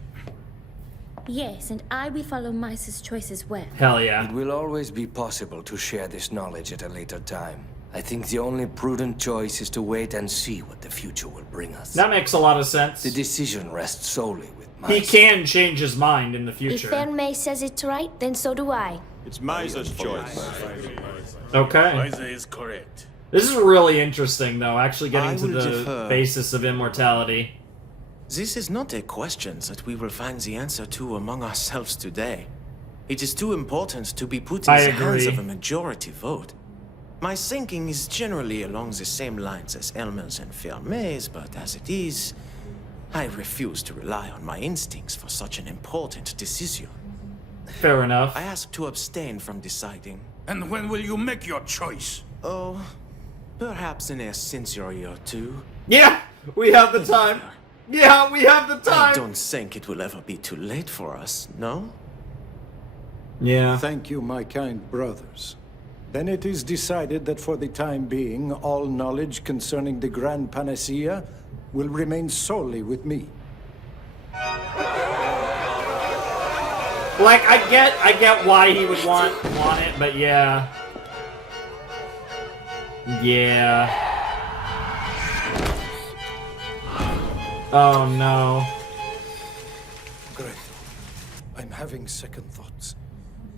Yes, and I will follow Mice's choice as well. Hell yeah. It will always be possible to share this knowledge at a later time. I think the only prudent choice is to wait and see what the future will bring us. That makes a lot of sense. The decision rests solely with He Miser. can change his mind in the If future. Elme says it's right, then so do I. It's Miser's choice. Okay. Miser is correct. This is really interesting, though, actually I getting to will the defer. basis of immortality. This is not a question that we will find the answer to among ourselves today. It is too important to be put in I the hands agree. of a majority vote. My thinking is generally along the same lines as Elmer's and Fermet's, but as it is, I refuse to rely on my instincts for such an important decision. Fair enough. I ask to abstain from deciding. And when will you make your choice? Oh, perhaps in a century or two. Yeah, we have the time. Yeah, we have the time. I don't think it will ever be too late for us, no? Yeah. Thank you, my kind brothers. Then it is decided that for the time being, all knowledge concerning the Grand Panacea will remain solely with me. Like, I get why he would want it, but yeah. Yeah. Oh no. Great. I'm having second thoughts.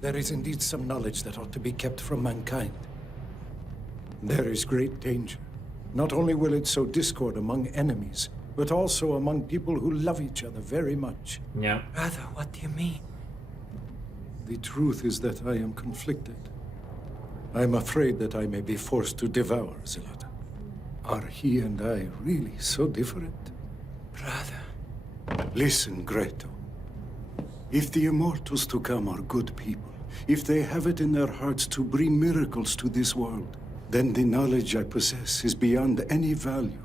There is indeed some knowledge that ought to be kept from mankind. There is great danger. Not only will it sow discord among enemies, but also among people who love each other very much. Yeah. Brother, what do you mean? The truth is that I am conflicted. I'm afraid that I may be forced to devour Zilata. Are he and I really so different? Brother. Listen, Greto. If the immortals to come are good people, if they have it in their hearts to bring miracles to this world, then the knowledge I possess is beyond any value.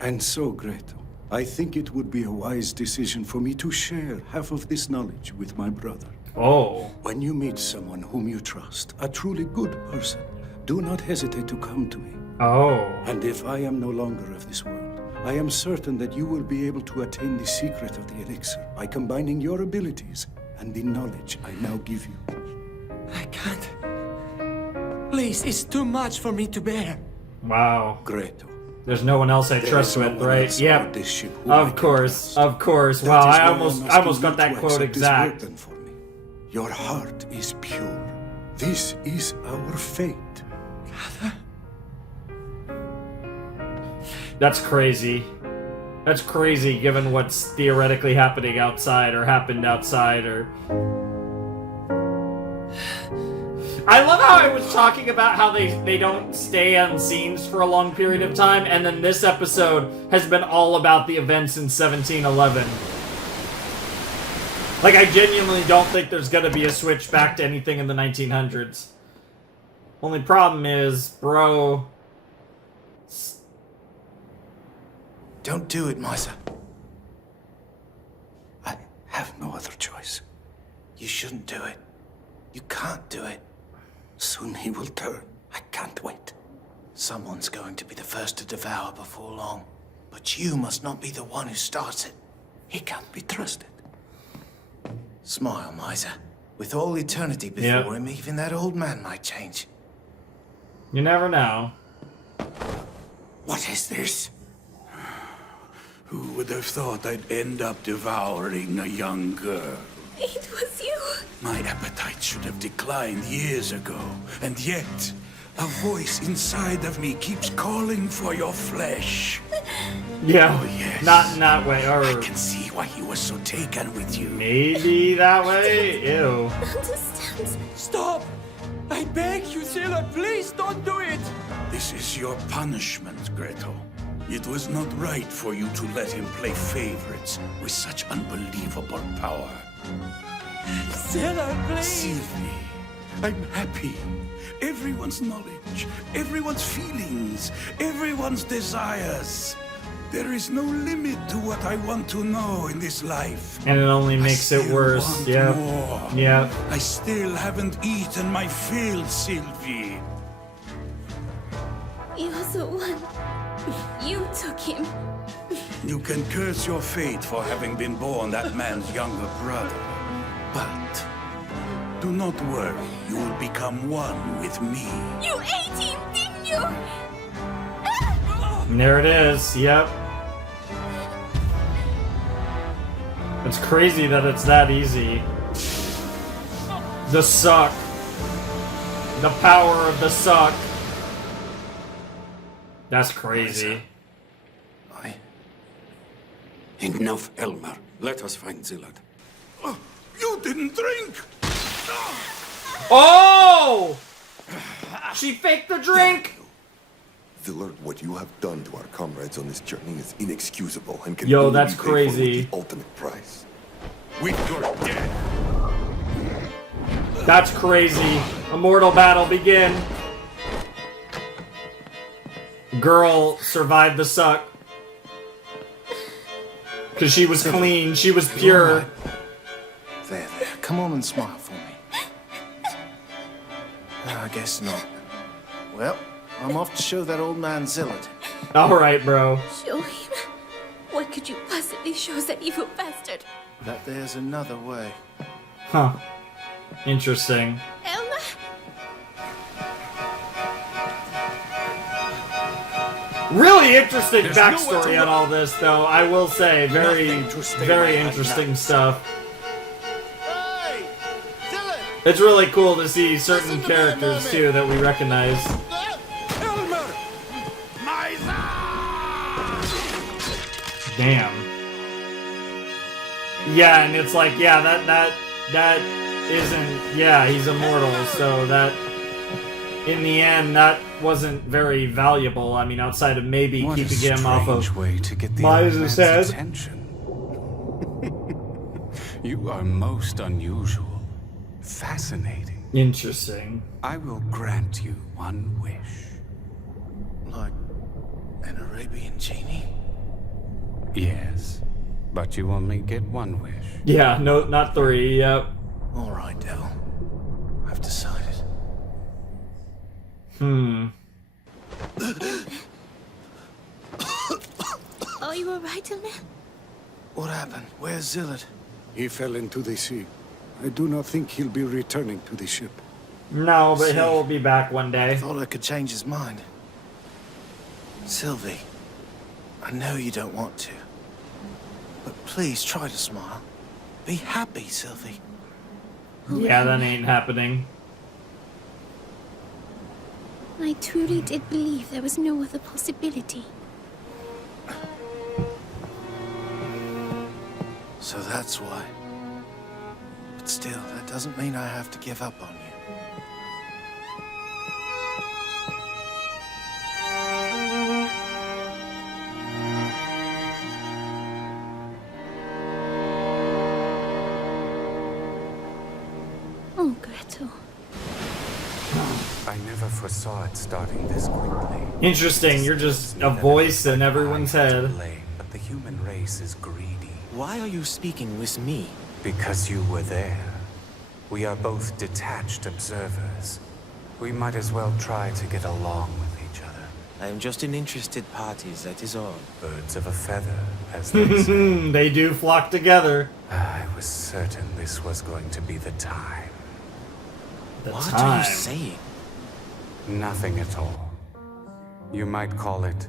And so, Greto, I think it would be a wise decision for me to share half of this knowledge with my brother. Oh. When you meet someone whom you trust, a truly good person, do not hesitate to come to me. Oh. And if I am no longer of this world, I am certain that you will be able to attain the secret of the elixir by combining your abilities and the knowledge I now give you. I can't. Please, it's too much for me to bear. Wow. Greto. There's no one else I trust with, right? Yep. Of course. Wow, I almost got that quote exact. Your heart is pure. This is our fate. That's crazy. That's crazy given what's theoretically happening outside or happened outside or... I love how I was talking about how they don't stay on scenes for a long period of time, and then this episode has been all about the events in 1711. Like, I genuinely don't think there's gonna be a switch back to anything in the 1900s. Only problem is, bro... Don't do it, Misa. I have no other choice. You shouldn't do it. You can't do it. Soon he will turn. I can't wait. Someone's going to be the first to devour before long. But you must not be the one who starts it. He can't be trusted. Smile, Misa. With all eternity before him, even that old man might change. You never know. What is this? Who would have thought I'd end up devouring a young girl? It was you. My appetite should have declined years ago, and yet a voice inside of me keeps calling for your flesh. Yeah, oh, yes. Not in that way. Or I can see why he was so taken with you. Maybe that way? Ew. Understand? Stop! I beg you, Zilla, please don't do it! This is your punishment, Gretel. It was not right for you to let him play favorites with such unbelievable power. Zilla, please! Sylvie, I'm happy. Everyone's knowledge, everyone's feelings, everyone's desires. There is no limit to what I want to know in this life. And it only makes it worse. Yeah. Yeah. I still haven't eaten my fill, Sylvie. You're the one. You took him. You can curse your fate for having been born that man's younger brother. But do not worry, you will become one with me. You ate him, didn't you? And there it is. Yep. It's crazy that it's that easy. The suck. The power of the suck. That's crazy. Enough, Elmer. Let us find Zillard. You didn't drink! Oh! She faked the drink! Zillard, what you have done to our comrades on this journey is inexcusable and can Yo, only that's be paid for crazy. with the ultimate price. With your death! That's crazy. A mortal battle begin. Girl survived the suck. Because she was clean, she was pure. There. Come on and smile for me. I guess not. Well, I'm off to show that old man Zillard. Alright, bro. Show him. What could you possibly show that evil bastard? That there's another way. Huh. Interesting. Elma? Really interesting backstory on all this, though. I will say, very interesting stuff. It's really cool to see certain characters too that we recognize. Damn. Yeah, and it's like, yeah, that isn't. Yeah, he's immortal, so that. In the end, that wasn't very valuable. I mean, outside of maybe keeping him off of way to get the Misa's head. attention. You are most unusual. Fascinating. Interesting. I will grant you one wish. Like an Arabian genie? Yes, but you only get one wish. Yeah, no, not 3, yep. Alright, Devil. I've decided. Are you alright, Elmer? What happened? Where's Zillard? He fell into the sea. I do not think he'll be returning to the ship. No, but he'll be back one day. I thought I could change his mind. Sylvie, I know you don't want to. But please try to smile. Be happy, Sylvie. Yeah, that ain't happening. I truly did believe there was no other possibility. So that's why. But still, that doesn't mean I have to give up on you. Oh, Gretel. I never foresaw it starting this quickly. Interesting, you're just a voice in everyone's head. But the human race is greedy. Why are you speaking with me? Because you were there. We are both detached observers. We might as well try to get along with each other. I am just an interested party, that is all. Birds of a feather, as they say. They do flock together. I was certain this was going to be the time. What are you saying? Nothing at all. You might call it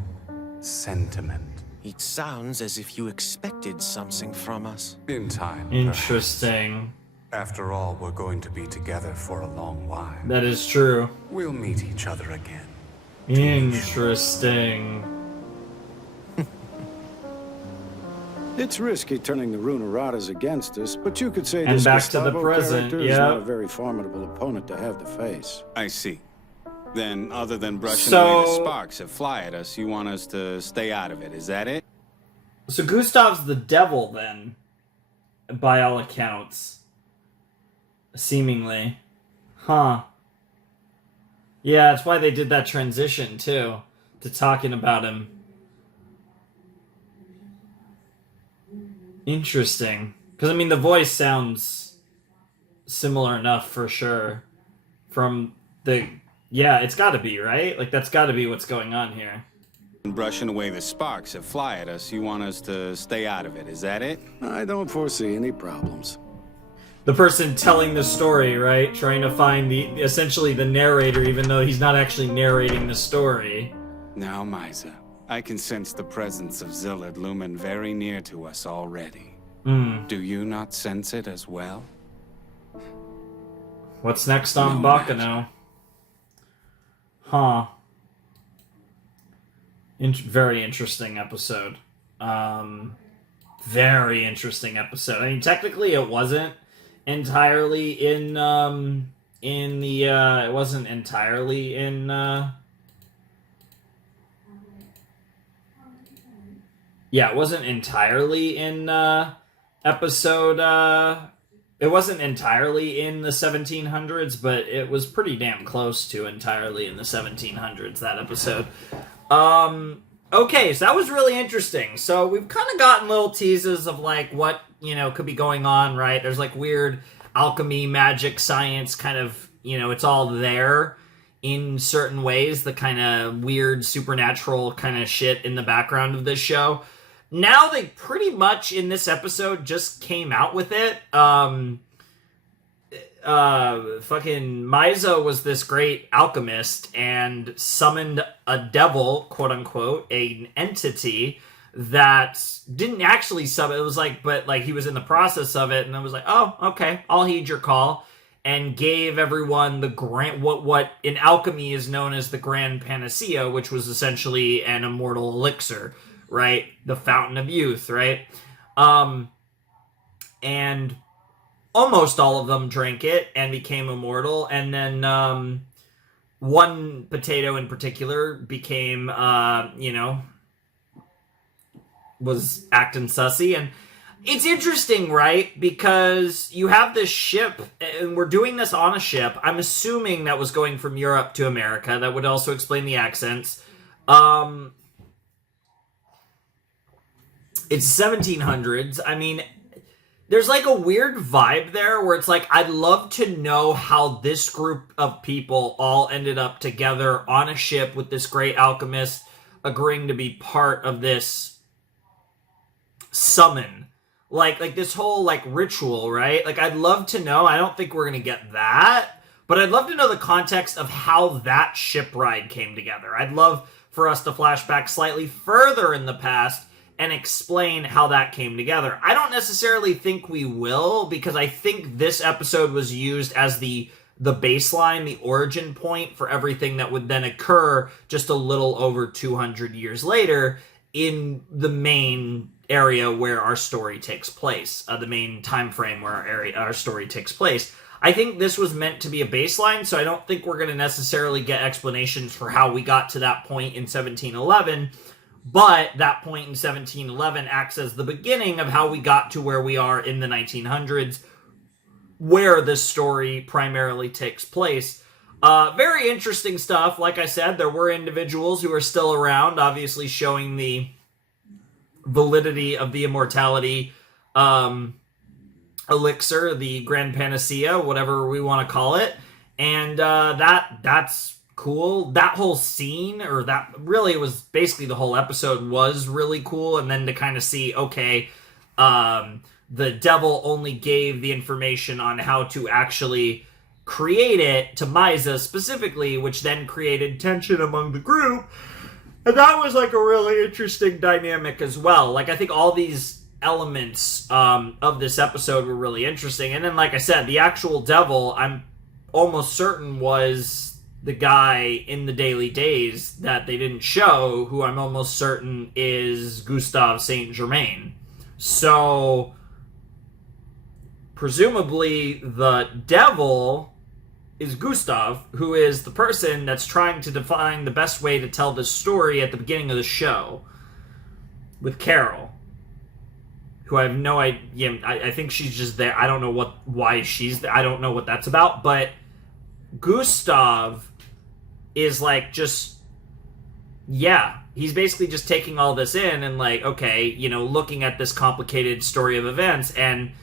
sentiment. It sounds as if you expected something from us. In time. Interesting. Perhaps. After all, we're going to be together for a long while. That is true. We'll meet each other again. Interesting. It's risky turning the Runeratas against us, but you could say And this back to the Gustavo present, character is yeah. not a very formidable opponent to have to face. I see. Then, other than brushing So- away the sparks that fly at us, you want us to stay out of it, is that it? So Gustav's the devil, then, by all accounts. Seemingly. Huh. Yeah, that's why they did that transition, too, to talking about him. Interesting. Because, I mean, the voice sounds similar enough, for sure, from the... Yeah, it's gotta be, right? Like, that's gotta be what's going on here. Brushing away the sparks that fly at us, you want us to stay out of it, is that it? I don't foresee any problems. The person telling the story, right? Trying to find essentially the narrator, even though he's not actually narrating the story. Now, Misa, I can sense the presence of Zillard looming very near to us already. Do you not sense it as well? What's next on Baccano? Huh. Very interesting episode. Very interesting episode. I mean, technically it wasn't entirely in the, it wasn't entirely in, yeah, it wasn't entirely in, episode, it wasn't entirely in the 1700s, but it was pretty damn close to entirely in the 1700s, that episode. Okay, so that was really interesting. So we've kind of gotten little teases of, like, what, you know, could be going on, right? There's, like, weird alchemy, magic, science, kind of, you know, it's all there in certain ways, the kind of weird supernatural kind of shit in the background of this show. Now they pretty much in this episode just came out with it. Fucking Misa was this great alchemist and summoned a devil, quote unquote, an entity that didn't actually summon. It was like, but like he was in the process of it, and I was like, oh, okay, I'll heed your call, and gave everyone the grand what in alchemy is known as the grand panacea, which was essentially an immortal elixir. Right? The fountain of youth, right? And almost all of them drank it and became immortal. And then one potato in particular became, you know, was acting sussy. And it's interesting, right? Because you have this ship, and we're doing this on a ship. I'm assuming that was going from Europe to America. That would also explain the accents. It's 1700s. I mean, there's like a weird vibe there where it's like, I'd love to know how this group of people all ended up together on a ship with this great alchemist agreeing to be part of this summon. Like this whole, like, ritual, right? Like, I'd love to know, I don't think we're gonna get that, but I'd love to know the context of how that ship ride came together. I'd love for us to flash back slightly further in the past and explain how that came together. I don't necessarily think we will, because I think this episode was used as the baseline, the origin point for everything that would then occur just a little over 200 years later in the main area where our story takes place, the main time frame where our story takes place. I think this was meant to be a baseline, so I don't think we're going to necessarily get explanations for how we got to that point in 1711, but that point in 1711 acts as the beginning of how we got to where we are in the 1900s, where this story primarily takes place. Very interesting stuff. Like I said, there were individuals who are still around, obviously showing the validity of the immortality elixir, the grand panacea, whatever we want to call it. And that's cool. That whole scene, or that really was basically the whole episode, was really cool. And then to kind of see, okay, the devil only gave the information on how to actually create it to Misa specifically, which then created tension among the group. And that was like a really interesting dynamic as well. Like, I think all these elements of this episode were really interesting. And then, like I said, the actual devil, I'm almost certain was the guy in the Daily Days that they didn't show, who I'm almost certain is Gustave Saint Germain. So presumably the devil is Gustav, who is the person that's trying to define the best way to tell this story at the beginning of the show with Carol, who I have no idea. I think she's just there. I don't know why she's there. I don't know what that's about, but Gustav is like just, yeah, he's basically just taking all this in and like, okay, you know, looking at this complicated story of events. And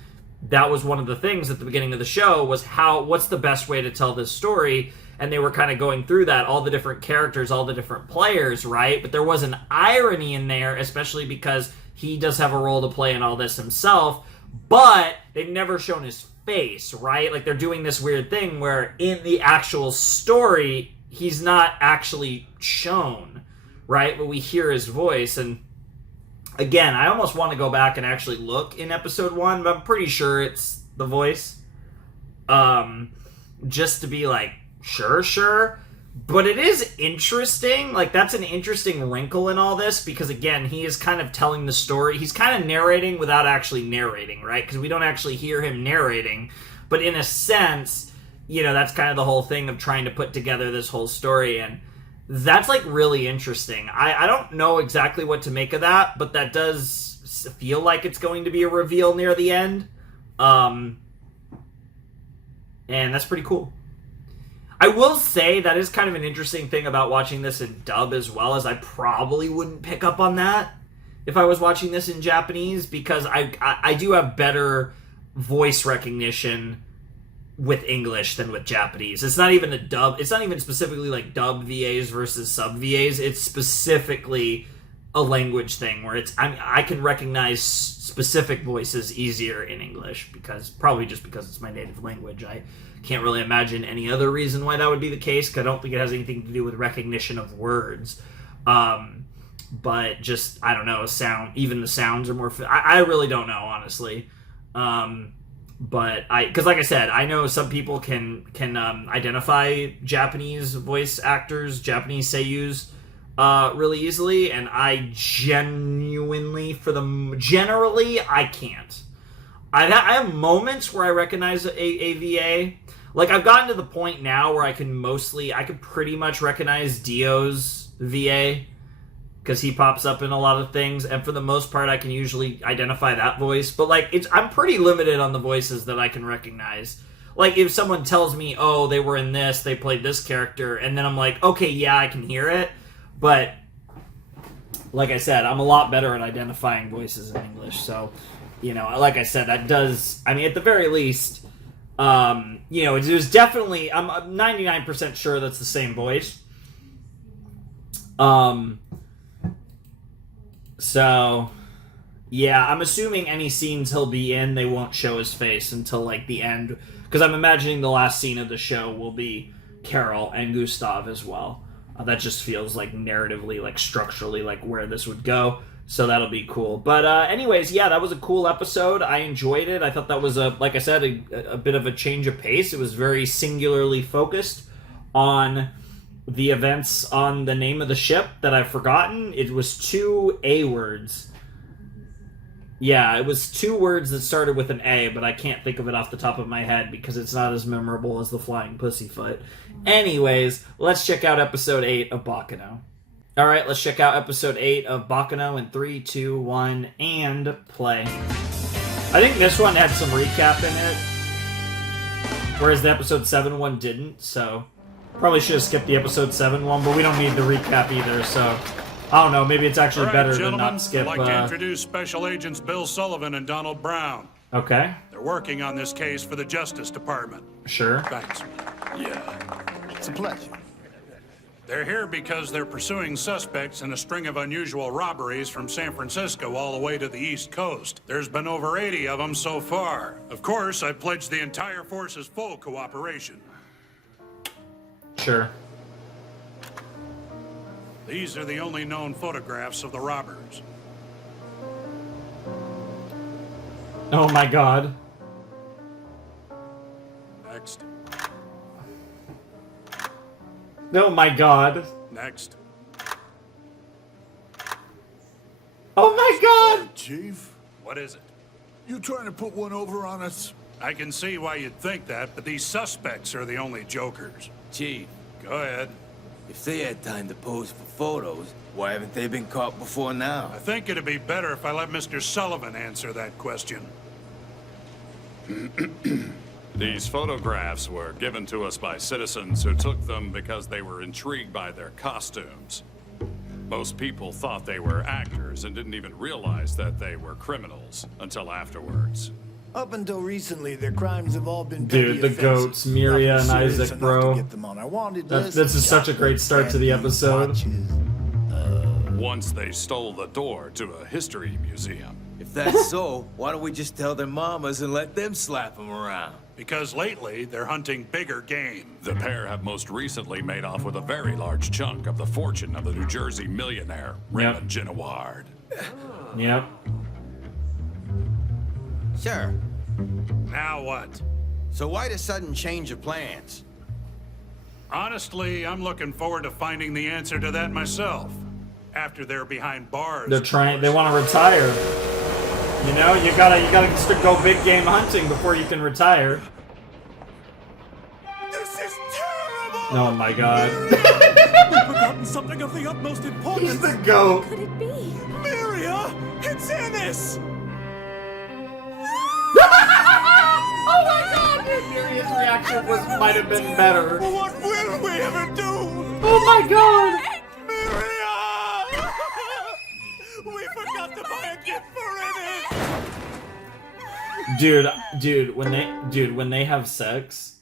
that was one of the things at the beginning of the show was what's the best way to tell this story? And they were kind of going through that, all the different characters, all the different players, right? But there was an irony in there, especially because he does have a role to play in all this himself, but they've never shown his face, right? Like, they're doing this weird thing where in the actual story, he's not actually shown, right? But we hear his voice. And again, I almost want to go back and actually look in episode 1, but I'm pretty sure it's the voice. Just to be like, sure. But it is interesting. Like, that's an interesting wrinkle in all this, because again, he is kind of telling the story. He's kind of narrating without actually narrating, right? Because we don't actually hear him narrating. But in a sense, you know, that's kind of the whole thing of trying to put together this whole story. And that's like really interesting. I don't know exactly what to make of that, but that does feel like it's going to be a reveal near the end. And that's pretty cool. I will say that is kind of an interesting thing about watching this in dub as well, as I probably wouldn't pick up on that if I was watching this in Japanese, because I do have better voice recognition with English than with Japanese. It's not even a dub. It's not even specifically like dub VAs versus sub VAs. It's specifically a language thing where I can recognize specific voices easier in English, because it's my native language. I can't really imagine any other reason why that would be the case, because I don't think it has anything to do with recognition of words. But just, I don't know, even the sounds are more... I really don't know, honestly. But because like I said, I know some people can identify Japanese voice actors, Japanese seiyus, really easily, and I generally I can't. I have moments where I recognize a VA. Like, I've gotten to the point now where I could pretty much recognize Dio's VA, because he pops up in a lot of things, and for the most part, I can usually identify that voice. But like, I'm pretty limited on the voices that I can recognize. Like, if someone tells me, oh, they were in this, they played this character, and then I'm like, okay, yeah, I can hear it. But like I said, I'm a lot better at identifying voices in English. So, you know, like I said, that does, I mean, at the very least, you know, there's definitely, I'm 99% sure that's the same voice. So, Yeah, I'm assuming any scenes he'll be in, they won't show his face until, like, the end. Because I'm imagining the last scene of the show will be Carol and Gustav as well. That just feels like narratively, like structurally, like where this would go. So that'll be cool. But anyways, yeah, that was a cool episode. I enjoyed it. I thought that was, like I said, a bit of a change of pace. It was very singularly focused on the events on the name of the ship that I've forgotten. It was 2 A words. Yeah, it was 2 words that started with an A, but I can't think of it off the top of my head because it's not as memorable as the Flying Pussyfoot. Anyways, let's check out episode 8 of Baccano. Alright, let's check out episode 8 of Baccano in 3, 2, 1, and play. I think this one had some recap in it, whereas the episode 7 one didn't, so probably should have skipped the episode 7 one, but we don't need the recap either, so I don't know, maybe it's actually better to not skip. I'd like to introduce Special Agents Bill Sullivan and Donald Brown. Okay. They're working on this case for the Justice Department. Sure. Thanks. Yeah, it's a pleasure. They're here because they're pursuing suspects in a string of unusual robberies from San Francisco all the way to the East Coast. There's been over 80 of them so far. Of course, I pledged the entire force's full cooperation. Sure. These are the only known photographs of the robbers. Oh my god. Next. Oh my god. Next. Oh my god! Chief? What is it? You trying to put one over on us? I can see why you'd think that, but these suspects are the only jokers. Chief. Go ahead. If they had time to pose for photos, why haven't they been caught before now? I think it'd be better if I let Mr. Sullivan answer that question. These photographs were given to us by citizens who took them because they were intrigued by their costumes. Most people thought they were actors and didn't even realize that they were criminals until afterwards. Up until recently, their crimes have all been Dude, the goats, Miria and Isaac, bro. This is such a great start to the episode. Once they stole the door to a history museum. If that's so, why don't we just tell their mamas and let them slap them around? Because lately, they're hunting bigger game. The pair have most recently made off with a very large chunk of the fortune of the New Jersey millionaire, Raymond Ginoward. Yep. Sure. Now what? So why the sudden change of plans? Honestly, I'm looking forward to finding the answer to that myself. After they're behind bars. They're trying. They want to retire. You know, you gotta just go big game hunting before you can retire. This is terrible! Oh my god. We've forgotten something of the utmost importance. He's the goat. Could it be? Miria! It's Ennis! Oh my god, dude, Miria's reaction might have been better. What will we ever do? Oh my god! We forgot to buy a gift for Ennis! Dude, when they have sex,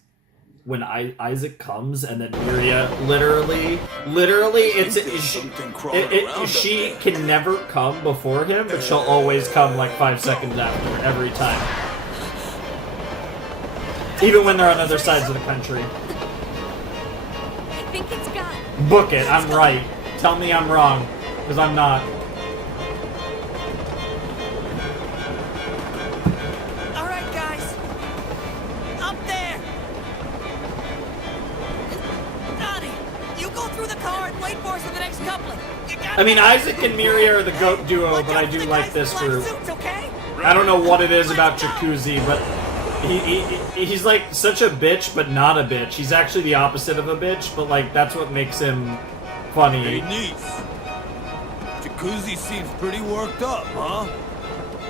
when Isaac comes and then Miria literally, she can never come before him, but she'll always come like 5 seconds after every time. Even when they're on other sides of the country. I think it's gone. Book it, I'm right. Tell me I'm wrong, because I'm not. Alright, guys. Up there! Donnie, you go through the car and wait for us in the next coupling. I mean, Isaac and Miria are the GOAT duo, but I do like this group. I don't know what it is about Jacuzzi, but he's like such a bitch, but not a bitch. He's actually the opposite of a bitch, but like that's what makes him funny. Hey, niece. Jacuzzi seems pretty worked up, huh?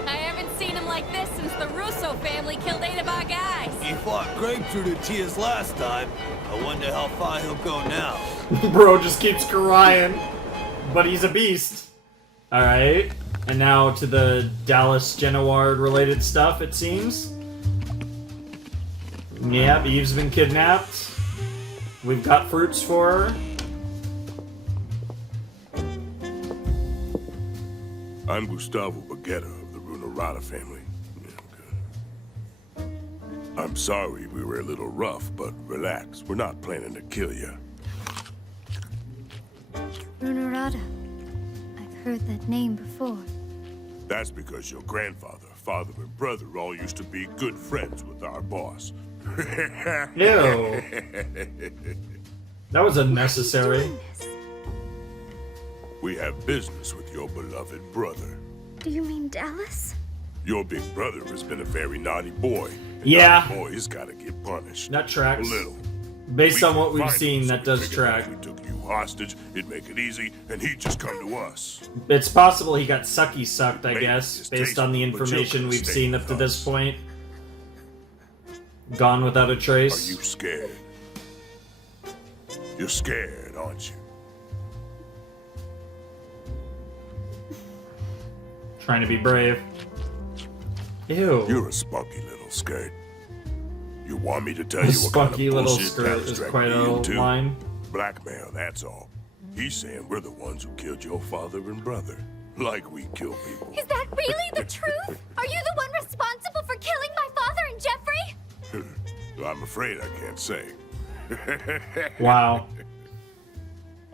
I haven't seen him like this since the Russo family killed 8 of our guys. He fought great through the tears last time. I wonder how far he'll go now. Bro just keeps crying, but he's a beast. All right, and now to the Dallas Ginoward related stuff. It seems. Yep, Eve's been kidnapped. We've got fruits for her. I'm Gustavo Baguetta of Rada family. Yeah, good. I'm sorry we were a little rough, but relax. We're not planning to kill you. Runarada. I've heard that name before. That's because your grandfather, father, and brother all used to be good friends with our boss. Ew. That was unnecessary. We have business with your beloved brother. Do you mean Dallas? Your big brother has been a very naughty boy. And Yeah. naughty boys gotta get punished. That tracks. A little. Based We on what can we've find seen, him, so that does we figured track. if we took you hostage, it'd make it easy, and he'd just come to us. It's possible he got sucky sucked, I Maybe guess, it's based on the tasteful, but information you're we've gonna seen stay up to with this us. point. Gone without a Are trace. you scared? You're scared, aren't you? Trying to be brave. Ew. You're a spunky little skirt. You want me to tell A you what kind of spunky little bullshit skirt Dallas is dragged quite me a into? line. Blackmail, that's all. He's saying we're the ones who killed your father and brother. Like we kill people. Is that really the truth? Are you the one responsible for killing my father and Jeffrey? I'm afraid I can't say. Wow.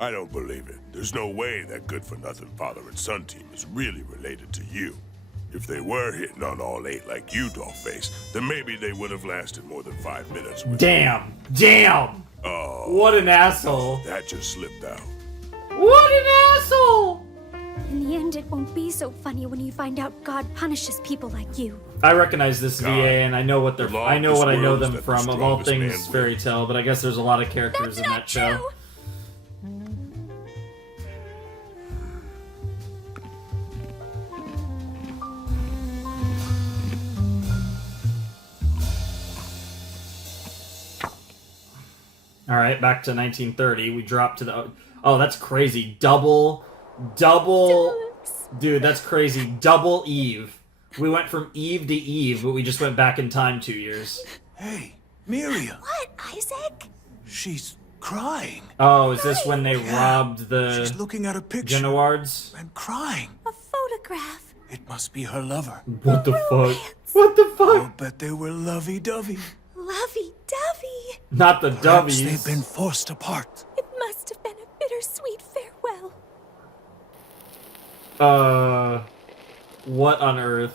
I don't believe it. There's no way that good-for-nothing father and son team is really related to you. If they were hitting on all eight like you, Dollface, then maybe they would have lasted more than 5 minutes with Damn. Damn. Oh. What an asshole. That just slipped out. What an asshole. In the end, it won't be so funny when you find out God punishes people like you. I recognize this VA, and I know what they're. I know what I know them that the from. Of all strongest man things, wins. fairy tale. But I guess there's a lot of characters in that show. All right, back to 1930. We dropped to the. Oh, that's crazy. Double. Dude, that's crazy. Double Eve. We went from Eve to Eve, but we just went back in time 2 years. Hey, Miria. What, Isaac? She's crying. Oh, is this when they robbed the She's looking at a picture Genoards? and crying. A photograph. It must be her lover. What the fuck? What the fuck? I'll bet they were lovey-dovey. Lovey-dovey. Not the Perhaps Dovies. they've been forced apart. It must have been a bittersweet farewell. What on earth?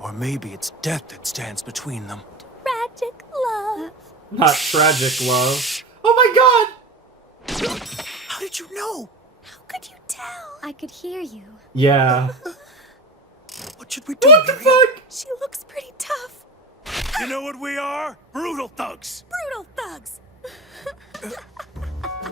Or maybe it's death that stands between them. Tragic love. Not tragic love. Oh my god! How did you know? How could you tell? I could hear you. Yeah. What should we do? What the fuck? She looks pretty tough. You know what we are? Brutal thugs. Brutal thugs.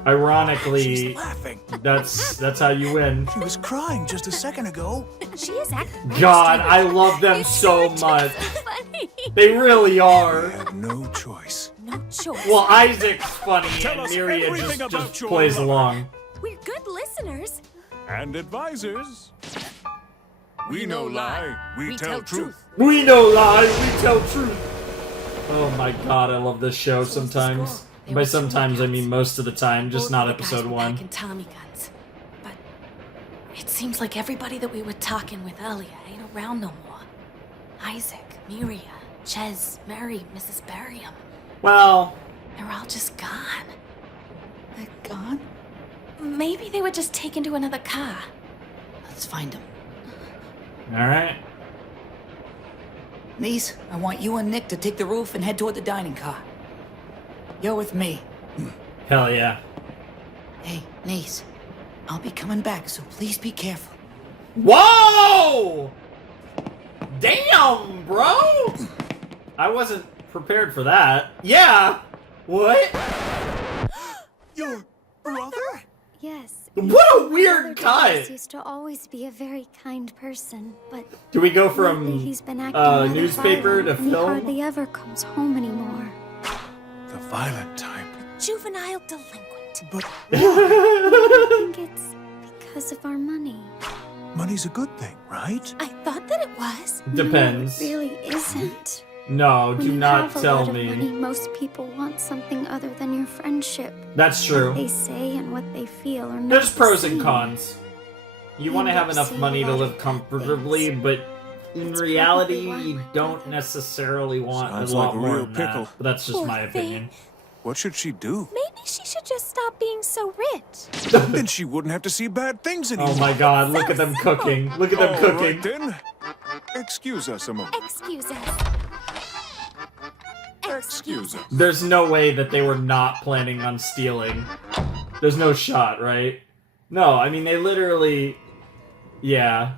Ironically, She's laughing. that's how you win. She was crying just a second ago. She is acting. God, I love them so much. Funny. They really are. We had no choice. No choice. Well, Isaac's funny Tell and us Miria everything just about your plays lover. along. We're good listeners. And advisors. We no lie, we tell truth. We no lie, we tell truth. Oh my god, I love this show sometimes. And by sometimes, I mean most of the time, just not episode 1. Back in Tommy guns. But it seems like everybody that we were talking with earlier ain't around no more. Isaac, Miria, Ches, Mary, Mrs. Barium. Well, they're all just gone. They're gone? Maybe they were just taken to another car. Let's find them. alright. Niece, I want you and Nick to take the roof and head toward the dining car. You're with me. Hell yeah. Hey, niece. I'll be coming back, so please be careful. Whoa! Damn, bro! I wasn't prepared for that. Yeah! What? Your brother? Yes. What a weird Father Dallas cut! used to always be a very kind person, but Do we go lately from he's been acting rather newspaper violent, to and he film? hardly ever comes home anymore. The violent type. Juvenile delinquent. But I think it's because of our money. money's a good thing, right? I thought that it was. Depends. No, it really isn't. No, When do you not have a tell lot of me. money, most people want something other than your friendship. That's true. What they say and what they feel are not There's the pros and same. cons. You want to have enough money to live comfortably, but in reality, you don't necessarily want Sounds a lot like a more real than pickle. that. But that's just Poor my opinion. What should she do? Maybe she should just stop being so rich. Then she wouldn't have to see bad things anymore. Oh my god, look at them cooking. Look at them All cooking. right, then. Excuse us a moment. Excuse us. Excuse us. There's no way that they were not planning on stealing. There's no shot, right? No, I mean, they literally... Yeah.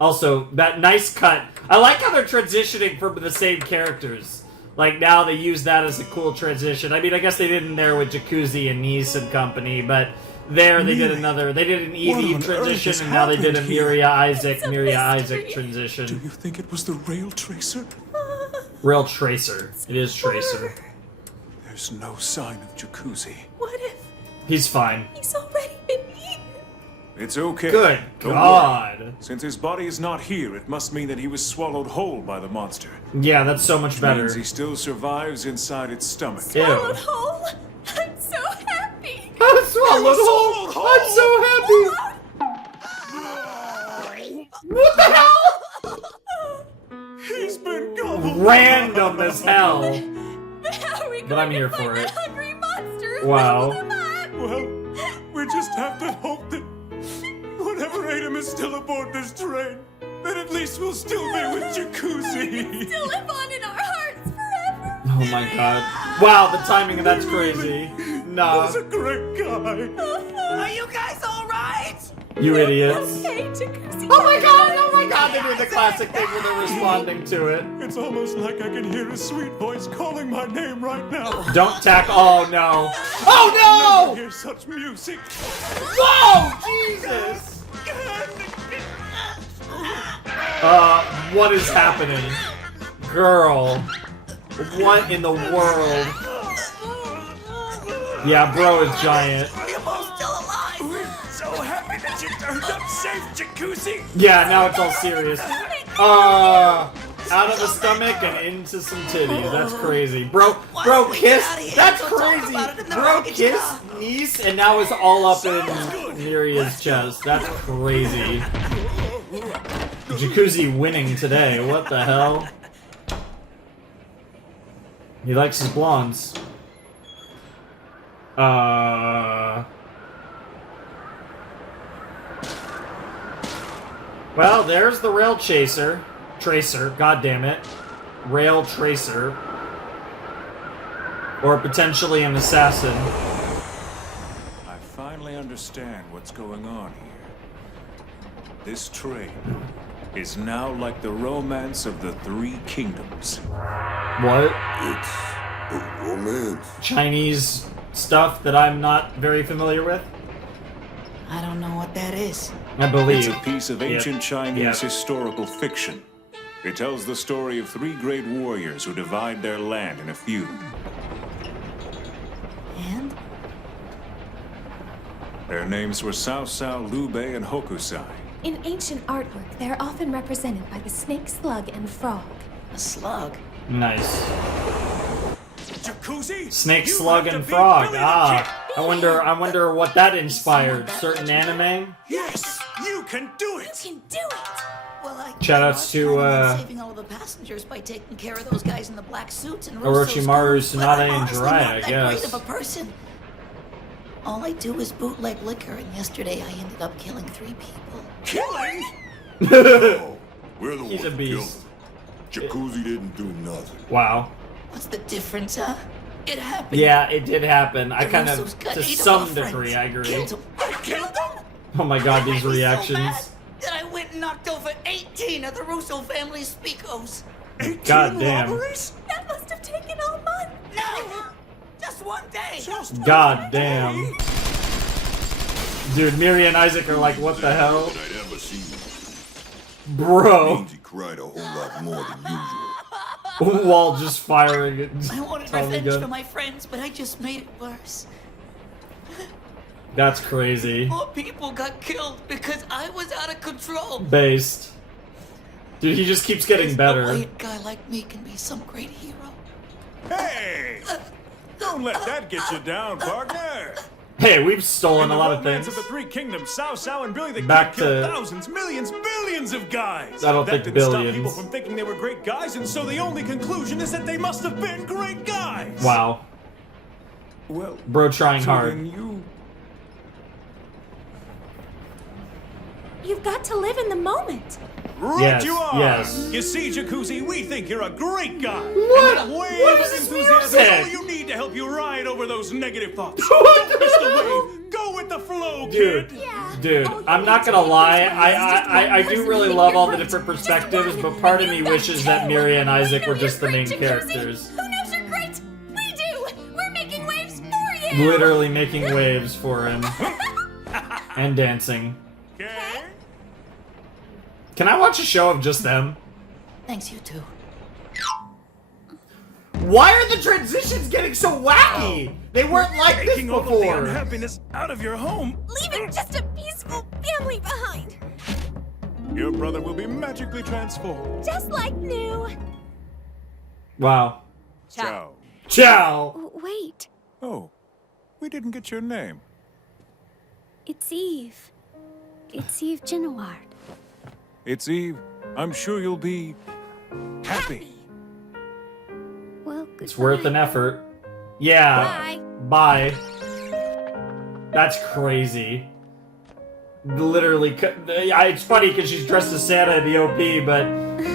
Also, that nice cut. I like how they're transitioning from the same characters. Like, now they use that as a cool transition. I mean, I guess they did in there with Jacuzzi and Nice and company, but there they did another... They did an Evie transition, and now they did a Miria Isaac transition. Do you think it was the Rail Tracer? Rail Tracer. It is Tracer. There's no sign of Jacuzzi. What if He's fine. he's already been eaten? It's okay. Good Don't God. worry. Since his body is not here, it must mean that he was swallowed whole by the monster. Yeah, that's so much Which better. means he still survives inside its stomach. Ew. Swallowed whole? I'm so happy. I'm swallowed whole. I'm so happy. What the hell? He's been gobbled. Random as hell. But how are we But going I'm here to find for that it. hungry monster and Wow. gobble them up? Well, we just have to hope that whatever ate him is still aboard this train. Then at least we'll still be with Jacuzzi. Still live on in our hearts forever. Oh my god. Wow, the timing of that's crazy. Nah. He's a great guy. Are you guys all right? You idiots. Okay, Jacuzzi. Oh my god, they did the classic thing where they're responding to it. It's almost like I can hear his sweet voice calling my name right now. Don't tack. Oh no. Oh Never no! hear such music. Whoa! Jesus! What is happening? Girl. What in the world? Yeah, bro is giant. You're both still alive. We're so happy that you turned up safe, Jacuzzi. Yeah, now it's all serious. Out of the stomach and into some titties. That's crazy. Bro, kiss. That's crazy. Bro, kiss Nice, and now it's all up in Miria's chest. That's crazy. Jacuzzi winning today. What the hell? He likes his blondes. Well, there's the rail chaser. Tracer, god damn it. Rail tracer. Or potentially an assassin. I finally understand what's going on here. This train is now like the romance of the Three Kingdoms. What? It's a romance. Chinese stuff that I'm not very familiar with? I don't know what that is. I believe. It's a piece of ancient Chinese Yep. historical fiction. It tells the story of three great warriors who divide their land in a feud. And? Their names were Cao Cao, Liu Bei, and Hokusai. In ancient artwork, they are often represented by the snake, slug, and frog. A slug? Nice. Jacuzzi? Snake, You slug, have to and be frog. Billy the Ah. Kid. I wonder what that inspired. Certain anime? Yes, you can do it. You can do it. Well, I Shoutouts to saving all of the passengers by taking care of those guys in the black suits and Orochimaru, Russo's Tsunade, but I'm and honestly Jiraiya, not I that guess. great of a person. All I do is bootleg liquor, and yesterday I ended up killing 3 people. Killing? We're the He's ones a who beast. killed him. Jacuzzi didn't do nothing. Wow. What's the difference, huh? It happened. Yeah, it did happen. I The kind Russos of, got to 8 of some our friends. degree, I agree. Killed them. I killed them? Oh my god, these It made me so mad reactions. that I went and knocked over 18 of the Russo family's Speakos. God damn. That must have taken all month. No! Just one day! God damn. Dude, Miria and Isaac are like, what the hell? That I'd ever seen him. Bro. Means he cried a whole lot more than usual. While just firing it. I wanted Tommy revenge gun. for my friends, but I just made it worse. That's crazy. More people got killed because I was out of control. Based. Dude, he just keeps getting A better. white guy like me can be some great hero. Hey! Don't let that get you down, partner. Hey, we've stolen a lot of romance things. Of the Three Kingdoms, Sao and Billy the Back Kid killed to- thousands, millions, billions of guys. I don't that think didn't billions. stop people from thinking they were great guys, and so the only conclusion is that they must have been great guys. Wow. Well, Bro trying so hard. then You've got to live in the moment. Right, Yes, you are. yes. You see, Jacuzzi, we think you're a great guy. What? And that wave What of is this enthusiasm is all music? you need to help you ride over those negative thoughts. Don't miss the wave. Go with the flow, Dude, kid. dude, I'm not gonna lie. I do really love all the different perspectives, but part of me wishes that Miria and Isaac were just the main characters. Who knows you're great? We do! We're making waves for you! Literally making waves for him. And dancing. Can I watch a show of just them? Thanks, you two. Why are the transitions getting so wacky? They weren't like this Taking all of the before. unhappiness out of your home. Leaving just a peaceful family behind. Your brother will be magically transformed. Just like new. Wow. Ciao. Ciao. Wait, Oh, we didn't get your name. it's Eve. It's Eve Genoward. It's Eve. I'm sure you'll be happy. Well, goodbye. It's worth an effort. Yeah. Bye. That's crazy. Literally, it's funny because she's dressed as Santa in the OP, but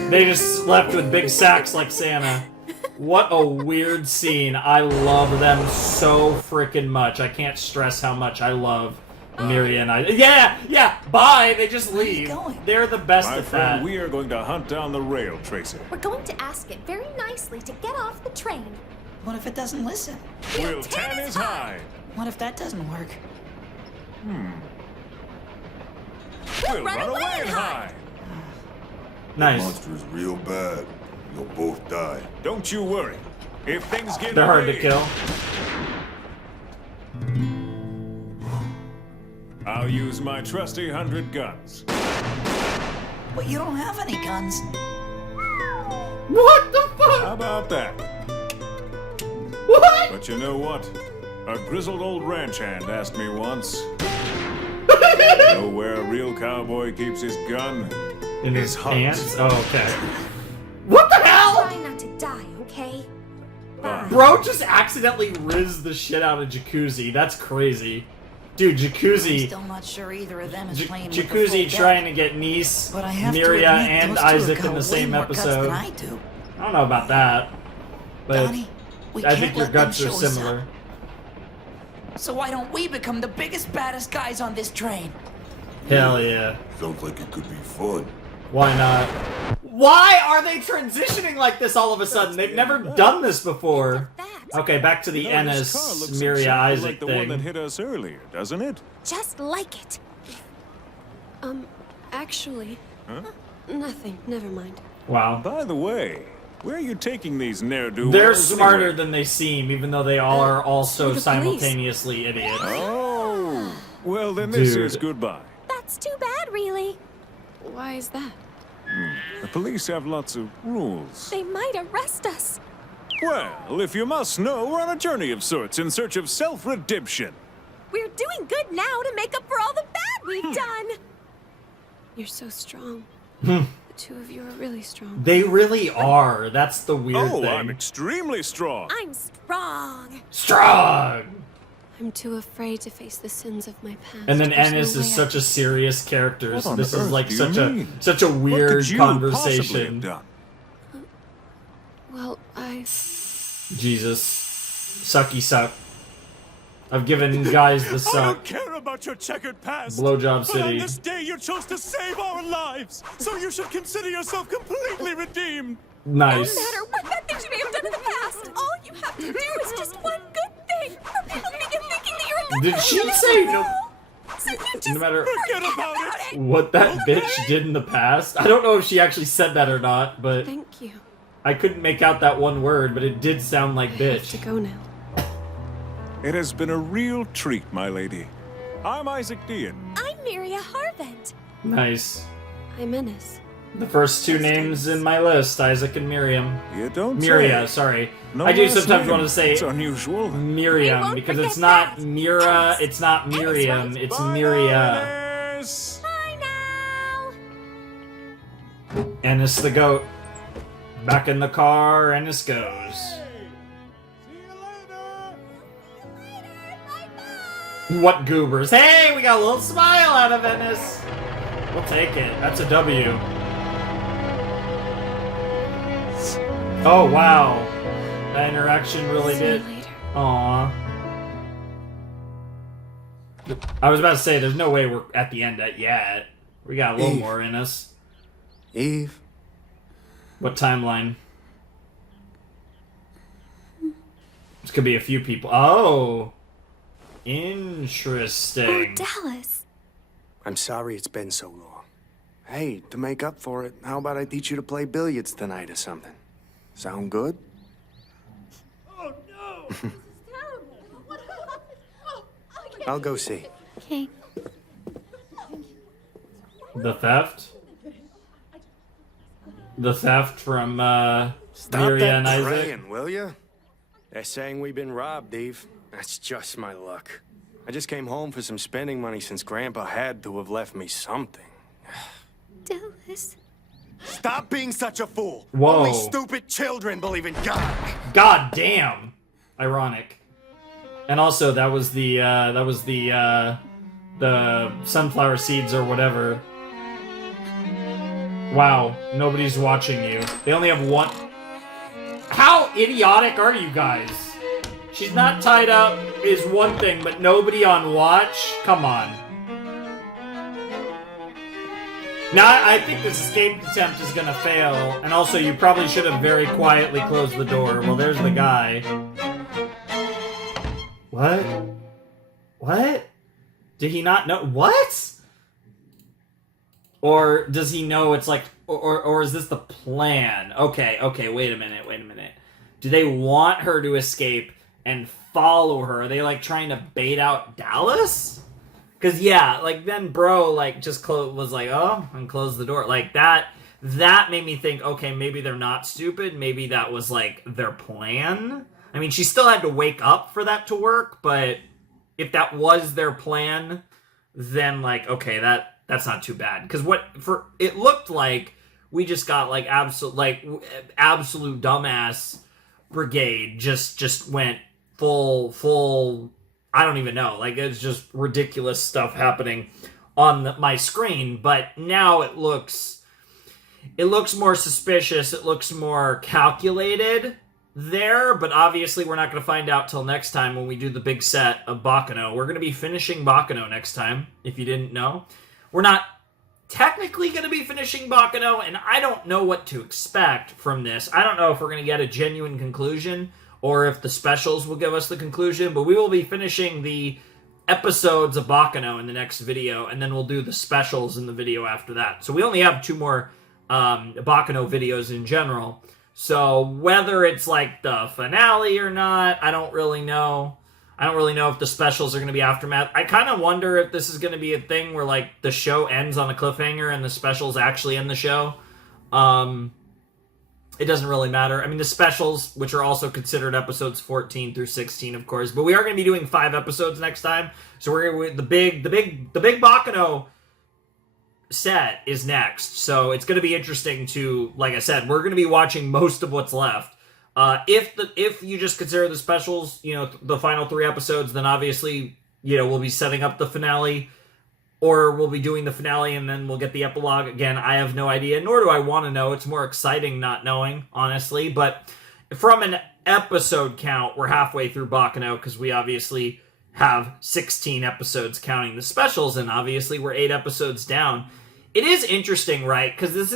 they just left with big sacks like Santa. What a weird scene. I love them so freaking much. I can't stress how much I love Miria and I. Yeah, bye. They just leave. They're the best My at friend, that. we are going to hunt down the rail tracer. We're going to ask it very nicely to get off the train. What if it doesn't listen? We'll tan his hide. What if that doesn't work? We'll run away and hide. Nice. Monster is real bad. You'll both die. Don't you worry. If things get They're hard to away, kill. I'll use my trusty 100 guns. But you don't have any guns. What the fuck? How about that? What? But you know what? A grizzled old ranch hand asked me once. Know where a real cowboy keeps his gun? In his hunt. pants? Oh, okay. What the hell? Try not to die, okay? Bro just accidentally rizzed the shit out of Jacuzzi. That's crazy. Dude, I'm Jacuzzi. still not sure either of them is playing with the full Jacuzzi deck. trying to get niece, But I have to Miria, admit, and those two have Isaac got in the way same more guts episode. than I do. I don't know about that. But Donnie, we I can't think your let them guts are show us similar. So why don't we become the biggest, baddest guys on this train? Hell yeah. Sounds like it could be fun. Why not? Why are they transitioning like this all of a sudden? They've never done this before. Okay, back to the This Ennis, car looks Miria, exactly Isaac like the one that thing. hit us earlier, doesn't it? Just like it. Actually, Huh? nothing. Never mind. Wow. By the way, where are you taking these ne'er-do-wells? They're smarter anyway? than they seem, even though they all are also the police. simultaneously idiots. Oh, well then this Dude. is goodbye. That's too bad, really. Why is that? The police have lots of rules. They might arrest us. Well, if you must know, we're on a journey of sorts in search of self-redemption. We're doing good now to make up for all the bad we've done. You're so strong. Hmm. The two of you are really strong. They really are. That's the weird Oh, thing. I'm extremely strong. I'm strong. Strong! I'm too afraid to face the sins of my past. And then There's Ennis no is way I such a serious character, What so on this is earth like do you such mean? a What weird could you possibly have conversation. done? Well, I. Jesus. Sucky suck. I've given guys the I suck. don't care about your checkered past. Blowjob But on City. this day, you chose to save our lives, so you should consider yourself completely redeemed. Nice. No matter what bad things you may have done in the past, all you have to do is just one good thing for people to begin thinking that you're a good Did person. she say no? So you just No matter forget about it. what that bitch did in the past. I don't know if she actually said that or not, but Thank you. I couldn't make out that one word, but it did sound like I have bitch. to go now. It has been a real treat, my lady. I'm Isaac Dean. I'm Miria Harvent. Nice. I'm Ennis. The first two names in my list, Isaac and Miriam. You don't Miria, say. sorry. No I do last sometimes name. want to say It's unusual. Miriam because it's not Mira, it's not Miriam, it's Miria. Ennis the goat. Back in the car, Ennis goes. What goobers? Hey, we got a little smile out of Ennis. We'll take it. That's a W. Oh, wow. That interaction really did. Aww. I was about to say, there's no way we're at the end yet. We got a little more in us. Eve. What timeline? This could be a few people. Oh. Interesting. Dallas. I'm sorry it's been so long. Hey, to make up for it, how about I teach you to play billiards tonight or something? Sound good? Oh no! This is terrible. What happened? Oh, I'll go see. Okay. The theft? The theft from Stop Miria that and Isaac? praying, will you? They're saying we've been robbed, Eve. That's just my luck. I just came home for some spending money since Grandpa had to have left me something. Dallas. Stop being such a fool! Whoa. Only stupid children believe in God! God damn! Ironic. And also, that was the sunflower seeds or whatever. Wow, nobody's watching you. They only have one. How idiotic are you guys? She's not tied up is one thing, but nobody on watch? Come on. Now, I think this escape attempt is gonna fail, and also you probably should have very quietly closed the door. Well, there's the guy. What? What? Did he not know? What? Or does he know it's like, or is this the plan? Okay, wait a minute. Do they want her to escape and follow her? Are they like trying to bait out Dallas? Because yeah, like then bro like just was like, oh, and closed the door. Like that made me think, okay, maybe they're not stupid. Maybe that was like their plan. I mean, she still had to wake up for that to work, but if that was their plan, then like, okay, that's not too bad. Because it looked like we just got like absolute dumbass brigade just went full. I don't even know. Like it's just ridiculous stuff happening on my screen. But now it looks more suspicious. It looks more calculated there. But obviously we're not going to find out till next time when we do the big set of Baccano. We're going to be finishing Baccano next time, if you didn't know. We're not technically going to be finishing Baccano, and I don't know what to expect from this. I don't know if we're going to get a genuine conclusion or if the specials will give us the conclusion, but we will be finishing the episodes of Baccano in the next video, and then we'll do the specials in the video after that. So we only have 2 more Baccano videos in general. So whether it's like the finale or not, I don't really know. I don't really know if the specials are going to be aftermath. I kind of wonder if this is going to be a thing where like the show ends on a cliffhanger and the specials actually end the show. It doesn't really matter. I mean, the specials, which are also considered episodes 14 through 16, of course, but we are going to be doing 5 episodes next time. So we're the big Baccano set is next. So it's going to be interesting to, like I said, we're going to be watching most of what's left. If you just consider the specials, the final 3 episodes, then obviously, we'll be setting up the finale, or we'll be doing the finale and then we'll get the epilogue. Again, I have no idea, nor do I want to know. It's more exciting not knowing, honestly. But from an episode count, we're halfway through Baccano because we obviously have 16 episodes counting the specials, and obviously we're 8 episodes down. It is interesting, right? Because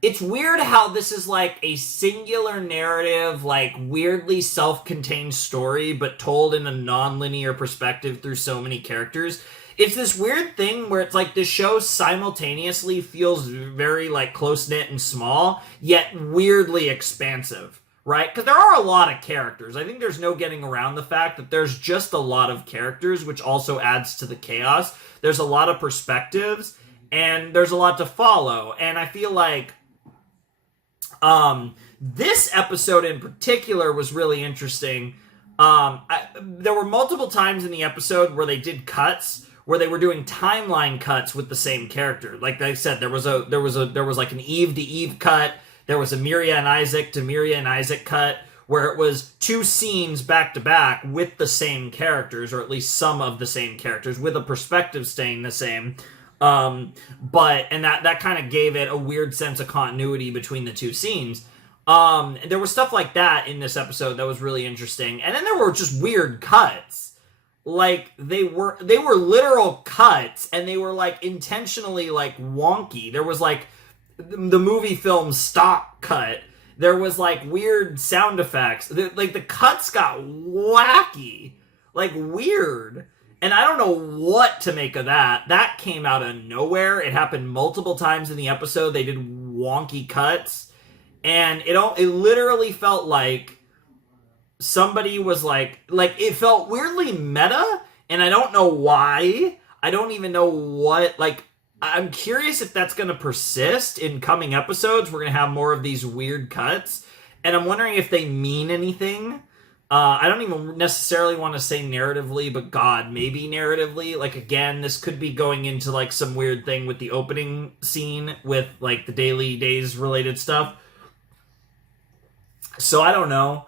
it's weird how this is like a singular narrative, like weirdly self-contained story, but told in a non-linear perspective through so many characters. It's this weird thing where it's like the show simultaneously feels very like close-knit and small, yet weirdly expansive, right? Because there are a lot of characters. I think there's no getting around the fact that there's just a lot of characters, which also adds to the chaos. There's a lot of perspectives, and there's a lot to follow. And I feel like this episode in particular was really interesting. There were multiple times in the episode where they did cuts, where they were doing timeline cuts with the same character. Like I said, there was like an Eve to Eve cut. There was a Miria and Isaac to Miria and Isaac cut, where it was 2 scenes back to back with the same characters, or at least some of the same characters, with a perspective staying the same. But that kind of gave it a weird sense of continuity between the 2 scenes. There was stuff like that in this episode that was really interesting. And then there were just weird cuts. Like, they were literal cuts, and they were, like, intentionally, like, wonky. There was, like, the movie film stop cut. There was, like, weird sound effects. The cuts got wacky. Like, weird. And I don't know what to make of that. That came out of nowhere. It happened multiple times in the episode. They did wonky cuts. And it literally felt like somebody was like it felt weirdly meta, and I don't know why. I don't even know what, like, I'm curious if that's going to persist in coming episodes. We're going to have more of these weird cuts, and I'm wondering if they mean anything. I don't even necessarily want to say narratively, but God, maybe narratively. Like, again, this could be going into, like, some weird thing with the opening scene with, like, the Daily Days related stuff. So I don't know.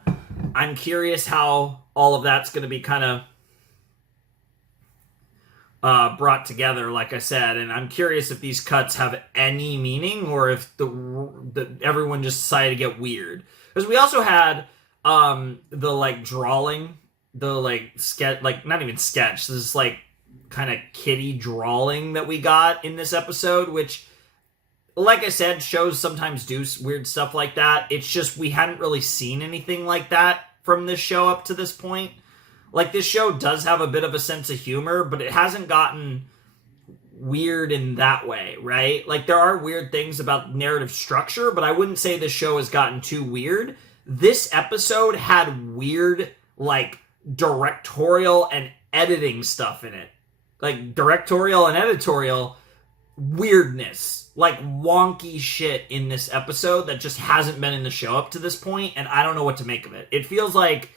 I'm curious how all of that's going to be kind of brought together, like I said, and I'm curious if these cuts have any meaning, or if everyone just decided to get weird. Because we also had the, like, drawing, the, like, sketch, like, not even sketch, this is, like, kind of kiddie drawing that we got in this episode, which, like I said, shows sometimes do weird stuff like that. It's just we hadn't really seen anything like that from this show up to this point. Like, this show does have a bit of a sense of humor, but it hasn't gotten weird in that way, right? Like, there are weird things about narrative structure, but I wouldn't say this show has gotten too weird. This episode had weird, like, directorial and editing stuff in it. Like, directorial and editorial weirdness. Like, wonky shit in this episode that just hasn't been in the show up to this point, and I don't know what to make of it. It feels like,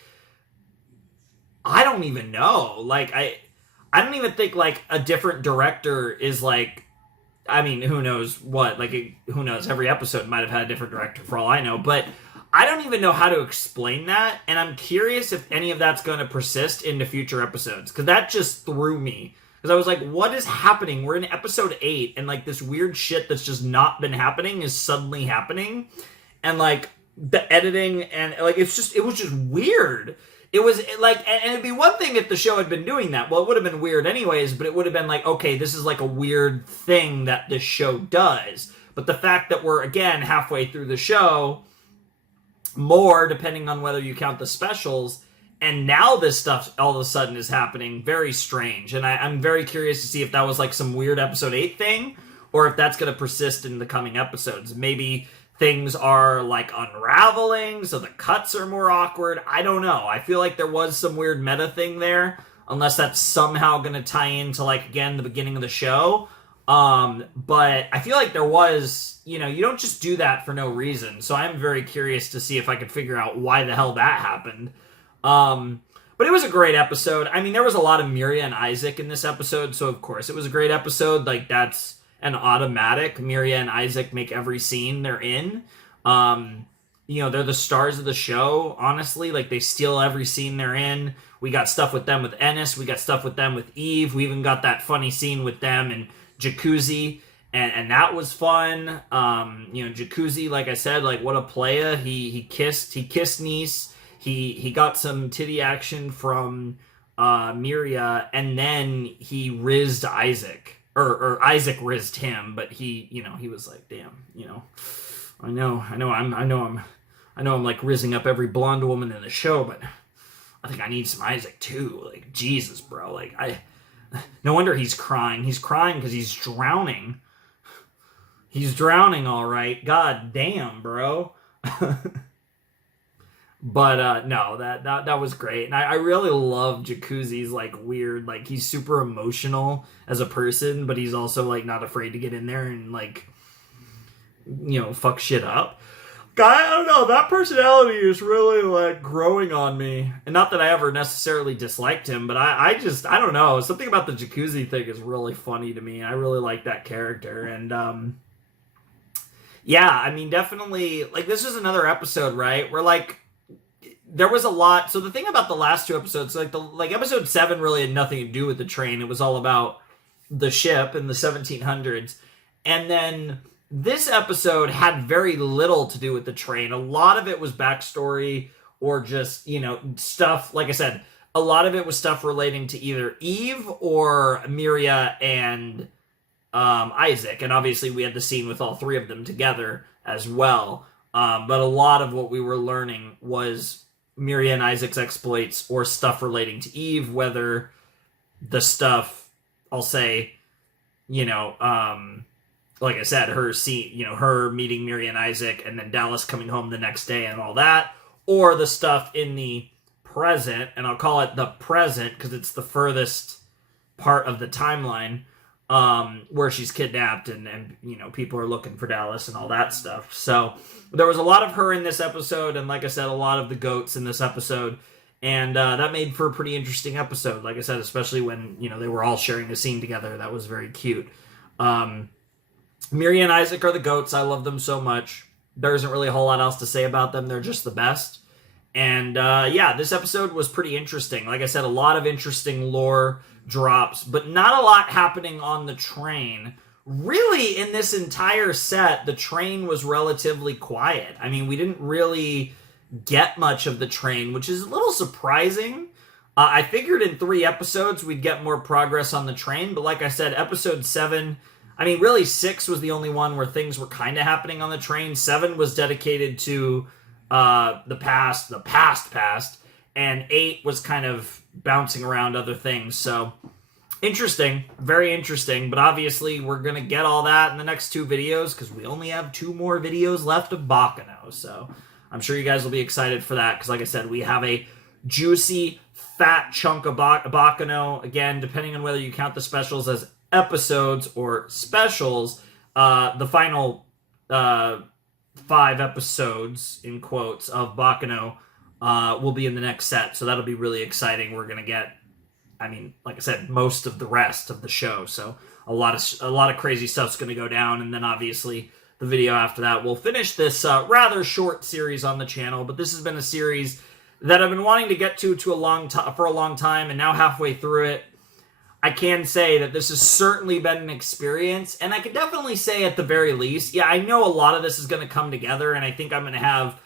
I don't even know. Like, I don't even think, like, a different director is, like, I mean, who knows what? Like, who knows? Every episode might have had a different director for all I know, but I don't even know how to explain that, and I'm curious if any of that's going to persist into future episodes, because that just threw me. Because I was like, what is happening? We're in episode 8, and, like, this weird shit that's just not been happening is suddenly happening. And, like, the editing, and, like, it was just weird. It was, like, and it'd be one thing if the show had been doing that. Well, it would have been weird anyways, but it would have been like, okay, this is, like, a weird thing that this show does. But the fact that we're, again, halfway through the show, more, depending on whether you count the specials, and now this stuff all of a sudden is happening, very strange. And I'm very curious to see if that was, like, some weird episode 8 thing, or if that's going to persist in the coming episodes. Maybe things are, like, unraveling, so the cuts are more awkward. I don't know. I feel like there was some weird meta thing there, unless that's somehow going to tie into, like, again, the beginning of the show. But I feel like there was, you don't just do that for no reason. So I'm very curious to see if I could figure out why the hell that happened. But it was a great episode. I mean, there was a lot of Miria and Isaac in this episode, so of course it was a great episode. Like, that's an automatic. Miria and Isaac make every scene they're in. They're the stars of the show, honestly. Like, they steal every scene they're in. We got stuff with them with Ennis. We got stuff with them with Eve. We even got that funny scene with them in Jacuzzi, and that was fun. Jacuzzi, like I said, like, what a playa. He kissed Nice. He got some titty action from Miria, and then he rizzed Isaac, or Isaac rizzed him. But he was like, damn, I know I'm like rizzing up every blonde woman in the show, but I think I need some Isaac too. Like, Jesus, bro. Like, no wonder he's crying. He's crying because he's drowning. He's drowning, all right. God damn, bro. But no, that was great, and I really love Jacuzzi's like weird, like he's super emotional as a person, but he's also like not afraid to get in there and like fuck shit up. Guy, I don't know, that personality is really like growing on me, and not that I ever necessarily disliked him, but I don't know, something about the Jacuzzi thing is really funny to me. I really like that character, and yeah, I mean, definitely like this is another episode, right, where like there was a lot. So the thing about the last two episodes, like episode 7 really had nothing to do with the train. It was all about the ship in the 1700s. And then this episode had very little to do with the train. A lot of it was backstory or just, stuff. Like I said, a lot of it was stuff relating to either Eve or Miria and Isaac. And obviously we had the scene with all three of them together as well. But a lot of what we were learning was Miria and Isaac's exploits or stuff relating to Eve, whether the stuff, I'll say, like I said, her her meeting Miria and Isaac and then Dallas coming home the next day and all that, or the stuff in the present, and I'll call it the present because it's the furthest part of the timeline, where she's kidnapped and people are looking for Dallas and all that stuff. So there was a lot of her in this episode, and like I said, a lot of the goats in this episode, and that made for a pretty interesting episode. Like I said, especially when they were all sharing a scene together. That was very cute. Miria and Isaac are the goats. I love them so much. There isn't really a whole lot else to say about them. They're just the best. And yeah, this episode was pretty interesting. Like I said, a lot of interesting lore drops, but not a lot happening on the train. Really, in this entire set, the train was relatively quiet. I mean, we didn't really get much of the train, which is a little surprising. I figured in 3 episodes we'd get more progress on the train, but like I said, episode 7, I mean, really 6 was the only one where things were kind of happening on the train. 7 was dedicated to the past, and 8 was kind of bouncing around other things. So interesting, very interesting, but obviously we're gonna get all that in the next 2 videos because we only have 2 more videos left of Baccano. So I'm sure you guys will be excited for that because, like I said, we have a juicy, fat chunk of Baccano. Again, depending on whether you count the specials as episodes or specials, the final 5 episodes, in quotes, of Baccano will be in the next set, so that'll be really exciting. We're gonna get, I mean, like I said, most of the rest of the show, so a lot of crazy stuff's gonna go down, and then obviously the video after that will finish this rather short series on the channel. But this has been a series that I've been wanting to get to for a long time, and now halfway through it, I can say that this has certainly been an experience, and I can definitely say at the very least, yeah, I know a lot of this is going to come together, and I think I'm going to have,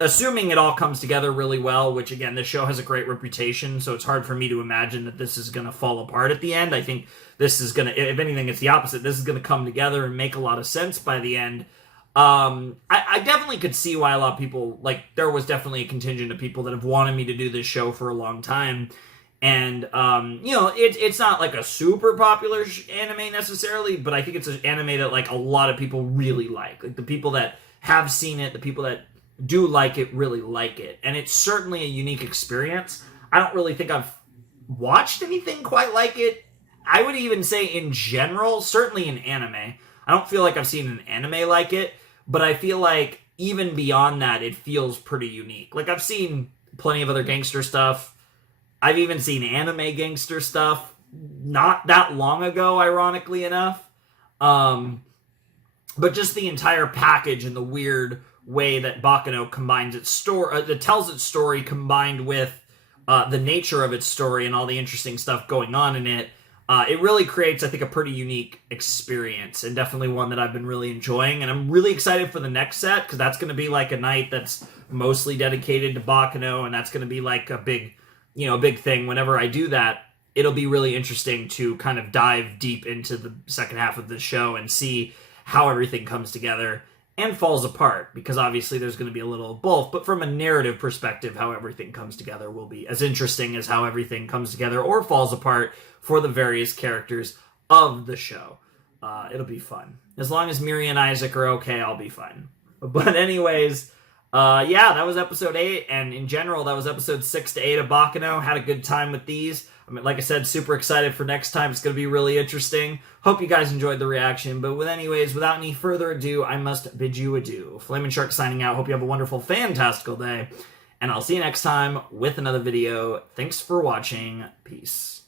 assuming it all comes together really well, which again, this show has a great reputation, so it's hard for me to imagine that this is going to fall apart at the end. I think this is going to, if anything, it's the opposite. This is going to come together and make a lot of sense by the end. I definitely could see why a lot of people, like, there was definitely a contingent of people that have wanted me to do this show for a long time. And, it's not like a super popular anime necessarily, but I think it's an anime that, like, a lot of people really like. Like, the people that have seen it, the people that do like it, really like it. And it's certainly a unique experience. I don't really think I've watched anything quite like it. I would even say in general, certainly in anime. I don't feel like I've seen an anime like it, but I feel like even beyond that, it feels pretty unique. Like, I've seen plenty of other gangster stuff. I've even seen anime gangster stuff not that long ago, ironically enough. But just the entire package and the weird way that Baccano combines its story, that tells its story, combined with the nature of its story and all the interesting stuff going on in it, it really creates, I think, a pretty unique experience, and definitely one that I've been really enjoying. And I'm really excited for the next set, because that's going to be like a night that's mostly dedicated to Baccano, and that's going to be like a big thing. Whenever I do that, it'll be really interesting to kind of dive deep into the second half of the show and see how everything comes together and falls apart, because obviously there's going to be a little of both, but from a narrative perspective, how everything comes together will be as interesting as how everything comes together or falls apart for the various characters of the show. It'll be fun. As long as Miria and Isaac are okay, I'll be fine. But anyways, Yeah, that was episode 8, and in general, that was episode 6 to 8 of Baccano. Had a good time with these. I mean, like I said, super excited for next time. It's going to be really interesting. Hope you guys enjoyed the reaction, but without any further ado, I must bid you adieu. Flamin' Shark signing out. Hope you have a wonderful, fantastical day, and I'll see you next time with another video. Thanks for watching. Peace.